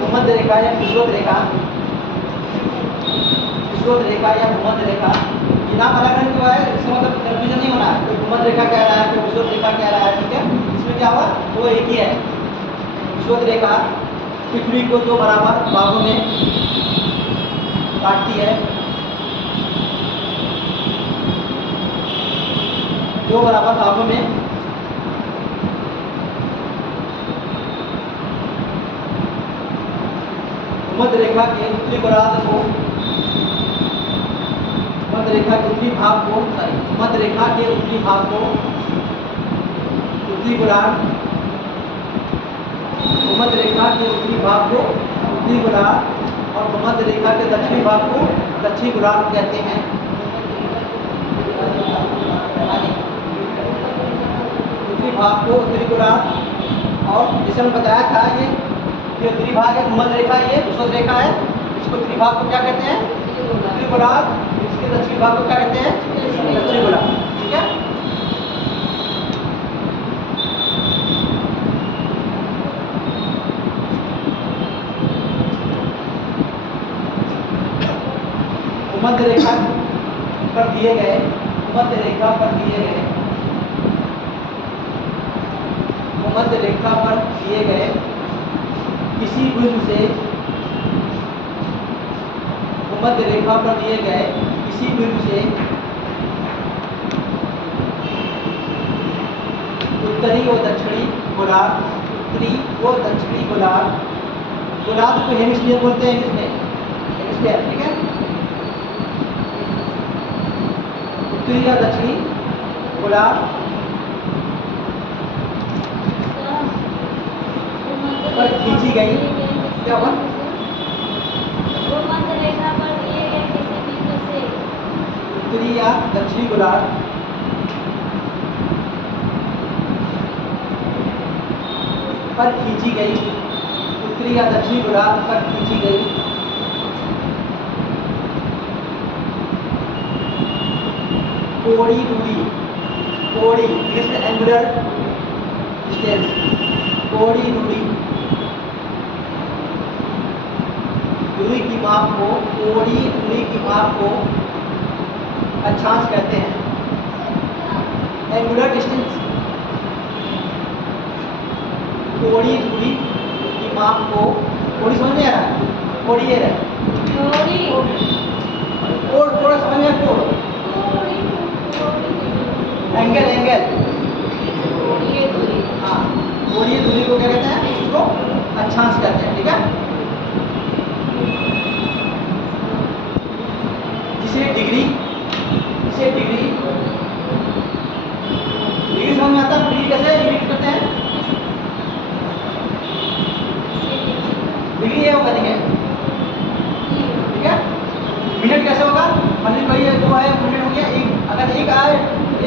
भूमध्य रेखा या विषुवत रेखा, विषुवत रेखा या भूमध्य रेखा, ये नाम अलग अलग जो है, इसका मतलब कंफ्यूजन नहीं होना है। कोई भूमध्य रेखा कह रहा है, कोई विषुवत रेखा कह रहा है, ठीक है। इसमें क्या हुआ, वो एक ही है। विषुवत रेखा पृथ्वी को 2 बराबर भागों में काटती है, 2 बराबर भागों में मध्य रेखा के उत्तरी गोलार्ध को, मध्य रेखा के उत्तरी भाग को, मध्य रेखा के उत्तरी भाग को उत्तरी गोलार्ध, मध्य रेखा के उत्तरी भाग को उत्तरी गोलार्ध और मध्य रेखा के दक्षिणी भाग को दक्षिणी गोलार्ध कहते हैं। उत्तरी भाग को उत्तरी गोलार्ध, और जैसे हम बताया था ये उत्तरी भाग है भूमध्य रेखा, ये विषुवत रेखा है। इसको उत्तरी भाग को क्या कहते हैं, उत्तरी गोलार्ध, इसके दक्षिणी भाग को क्या कहते हैं, दक्षिणी गोलार्ध, ठीक है। भूमध्य रेखा पर दिए गए, भूमध्य रेखा पर दिए गए, भूमध्य रेखा पर दिए गए किसी बिंदु से, भूमध्य रेखा पर दिए गए किसी बिंदु से उत्तरी व दक्षिणी गोलार्ध, उत्तरी व दक्षिणी गोलार्ध, गोलार्ध को हेमिस्फीयर बोलते हैं इंग्लिश में, हेमिस्फीयर, ठीक है। उत्तरी या दक्षिणी गोलार्ध पर खींची गई, क्या हुआ, भूमध्य रेखा पर दिए गए किसी बिंदु से उत्तरी या दक्षिणी गोलार्ध पर खींची गई, उत्तरी या दक्षिणी गोलार्ध पर खींची गई। कोणीय दूरी, कोणीय इंग्लिश में एंगुलर डिस्टेंस, कोणीय दूरी, दूरी की माप को, कोणीय दूरी की माप को अक्षांश कहते हैं। एंगुलर डिस्टेंस, कोणीय दूरी की माप को, कोणीय समझ नहीं आ रहा है, कोणीय है कोड़ी कोण, कोण समझ में कोण, एंगल, एंगल, कोड़ीय दूरी हाँ, कोणीय दूरी को क्या कहते हैं, उसको अक्षांश कहते हैं। ठीक है, जिसे डिग्री, जिसे डिग्री, डिग्री समझ में आता है, डिग्री कैसे यूनिट करते हैं, डिग्री ये होगा, ठीक है, ठीक है। मिनट कैसे होगा, मान लीजिए भाई ये 2 है, मिनट हो गया, एक अगर एक आए,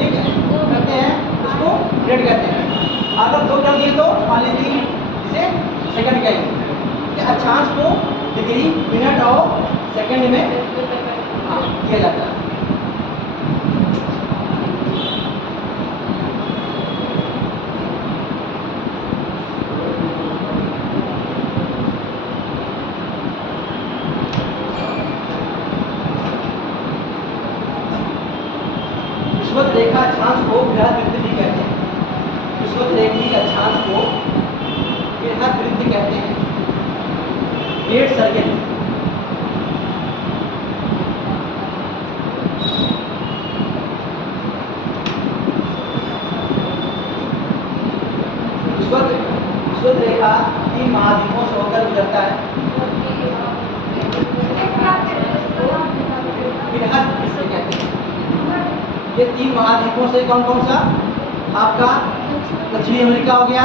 एक करते हैं उसको मिनट कहते हैं। अगर 2 कर दिए तो मान लीजिए इसे सेकंड कहेंगे। अक्षांश को डिग्री, मिनट और सेकंड में किया जाता है। विषुवत रेखा अक्षांश को बृहद वृत्त भी कहते हैं। विषुवत रेखी अक्षांश को बृहद वृत्त कहते हैं। ग्रेट सर्किल, विषुवत रेखा 3 महाद्वीपों से होकर गुजरता है। बृहद वृत्त कहते हैं। ये 3 महाद्वीपों से कौन कौन सा, आपका दक्षिणी अमेरिका हो गया,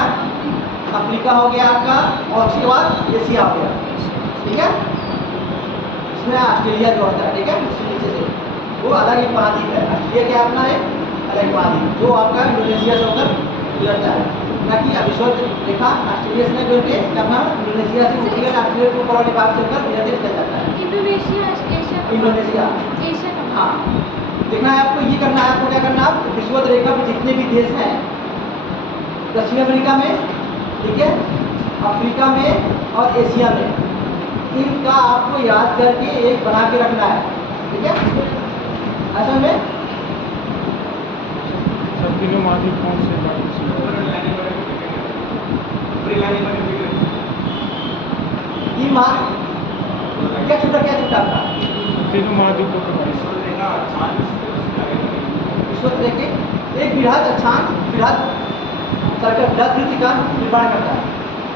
अफ्रीका हो गया आपका, और उसके बाद एशिया हो गया। ठीक है, इसमें ऑस्ट्रेलिया जोड़ता है। ठीक है, इससे नीचे से वो अलग एक महाद्वीप है। ऑस्ट्रेलिया क्या अपना है, अलग महाद्वीप, जो आपका इंडोनेशिया से होकर गुजरता है। ना कि विषुवत रेखा ऑस्ट्रेलिया से जो है अपना इंडोनेशिया से होकर ऑस्ट्रेलिया के ऊपर वाले भाग से होकर गुजरते चला जाता है। इंडोनेशिया, हाँ, देखना है आपको, ये करना है आपको, क्या करना है, विषुवत रेखा पे जितने भी देश हैं, दक्षिण अमेरिका में, ठीक है, अफ्रीका में और एशिया में, इनका आपको याद करके एक बना के रखना है। ठीक है, असल में तीनों महाद्वीप कौन से ये मार्क क्या छूटा आपका, तीनों महाद्वीपों के बारे विषुवत रेखे एक बृहद अक्षांश, बृहद सर्कल, बृहद वृत्त का निर्माण करता है।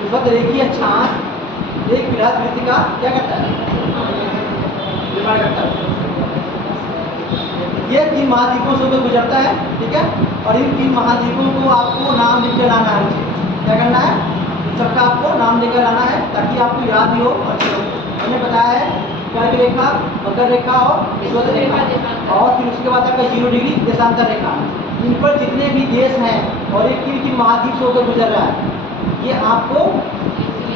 विषुवत रेखी अक्षांश एक बृहद वृत्त का क्या करता है, निर्माण करता है। ये 3 महाद्वीपों से होकर गुजरता है। ठीक है, और इन 3 महाद्वीपों को आपको नाम लिख कर लाना है। क्या करना है, इन सबका आपको नाम लेकर लाना है ताकि आपको याद भी हो। हमने बताया है कर्क रेखा, मकर रेखा और विषुवत रेखा, और फिर उसके बाद आपका 0 डिग्री देशांतर रेखा। इन पर जितने भी देश हैं और एक किन महाद्वीप से होकर गुजर रहा है, ये आपको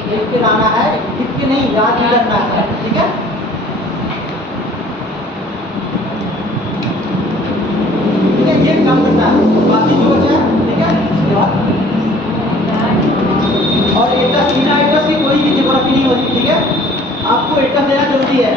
लिख के लाना है, लिख के नहीं, याद भी करना है। ठीक है, ये काम करना है, बाकी जो बचा है, ठीक है, उसके बाद और एटस, बिना एटस की कोई भी ज्योग्राफी नहीं होती। ठीक है, आपको एटस लेना जरूरी है।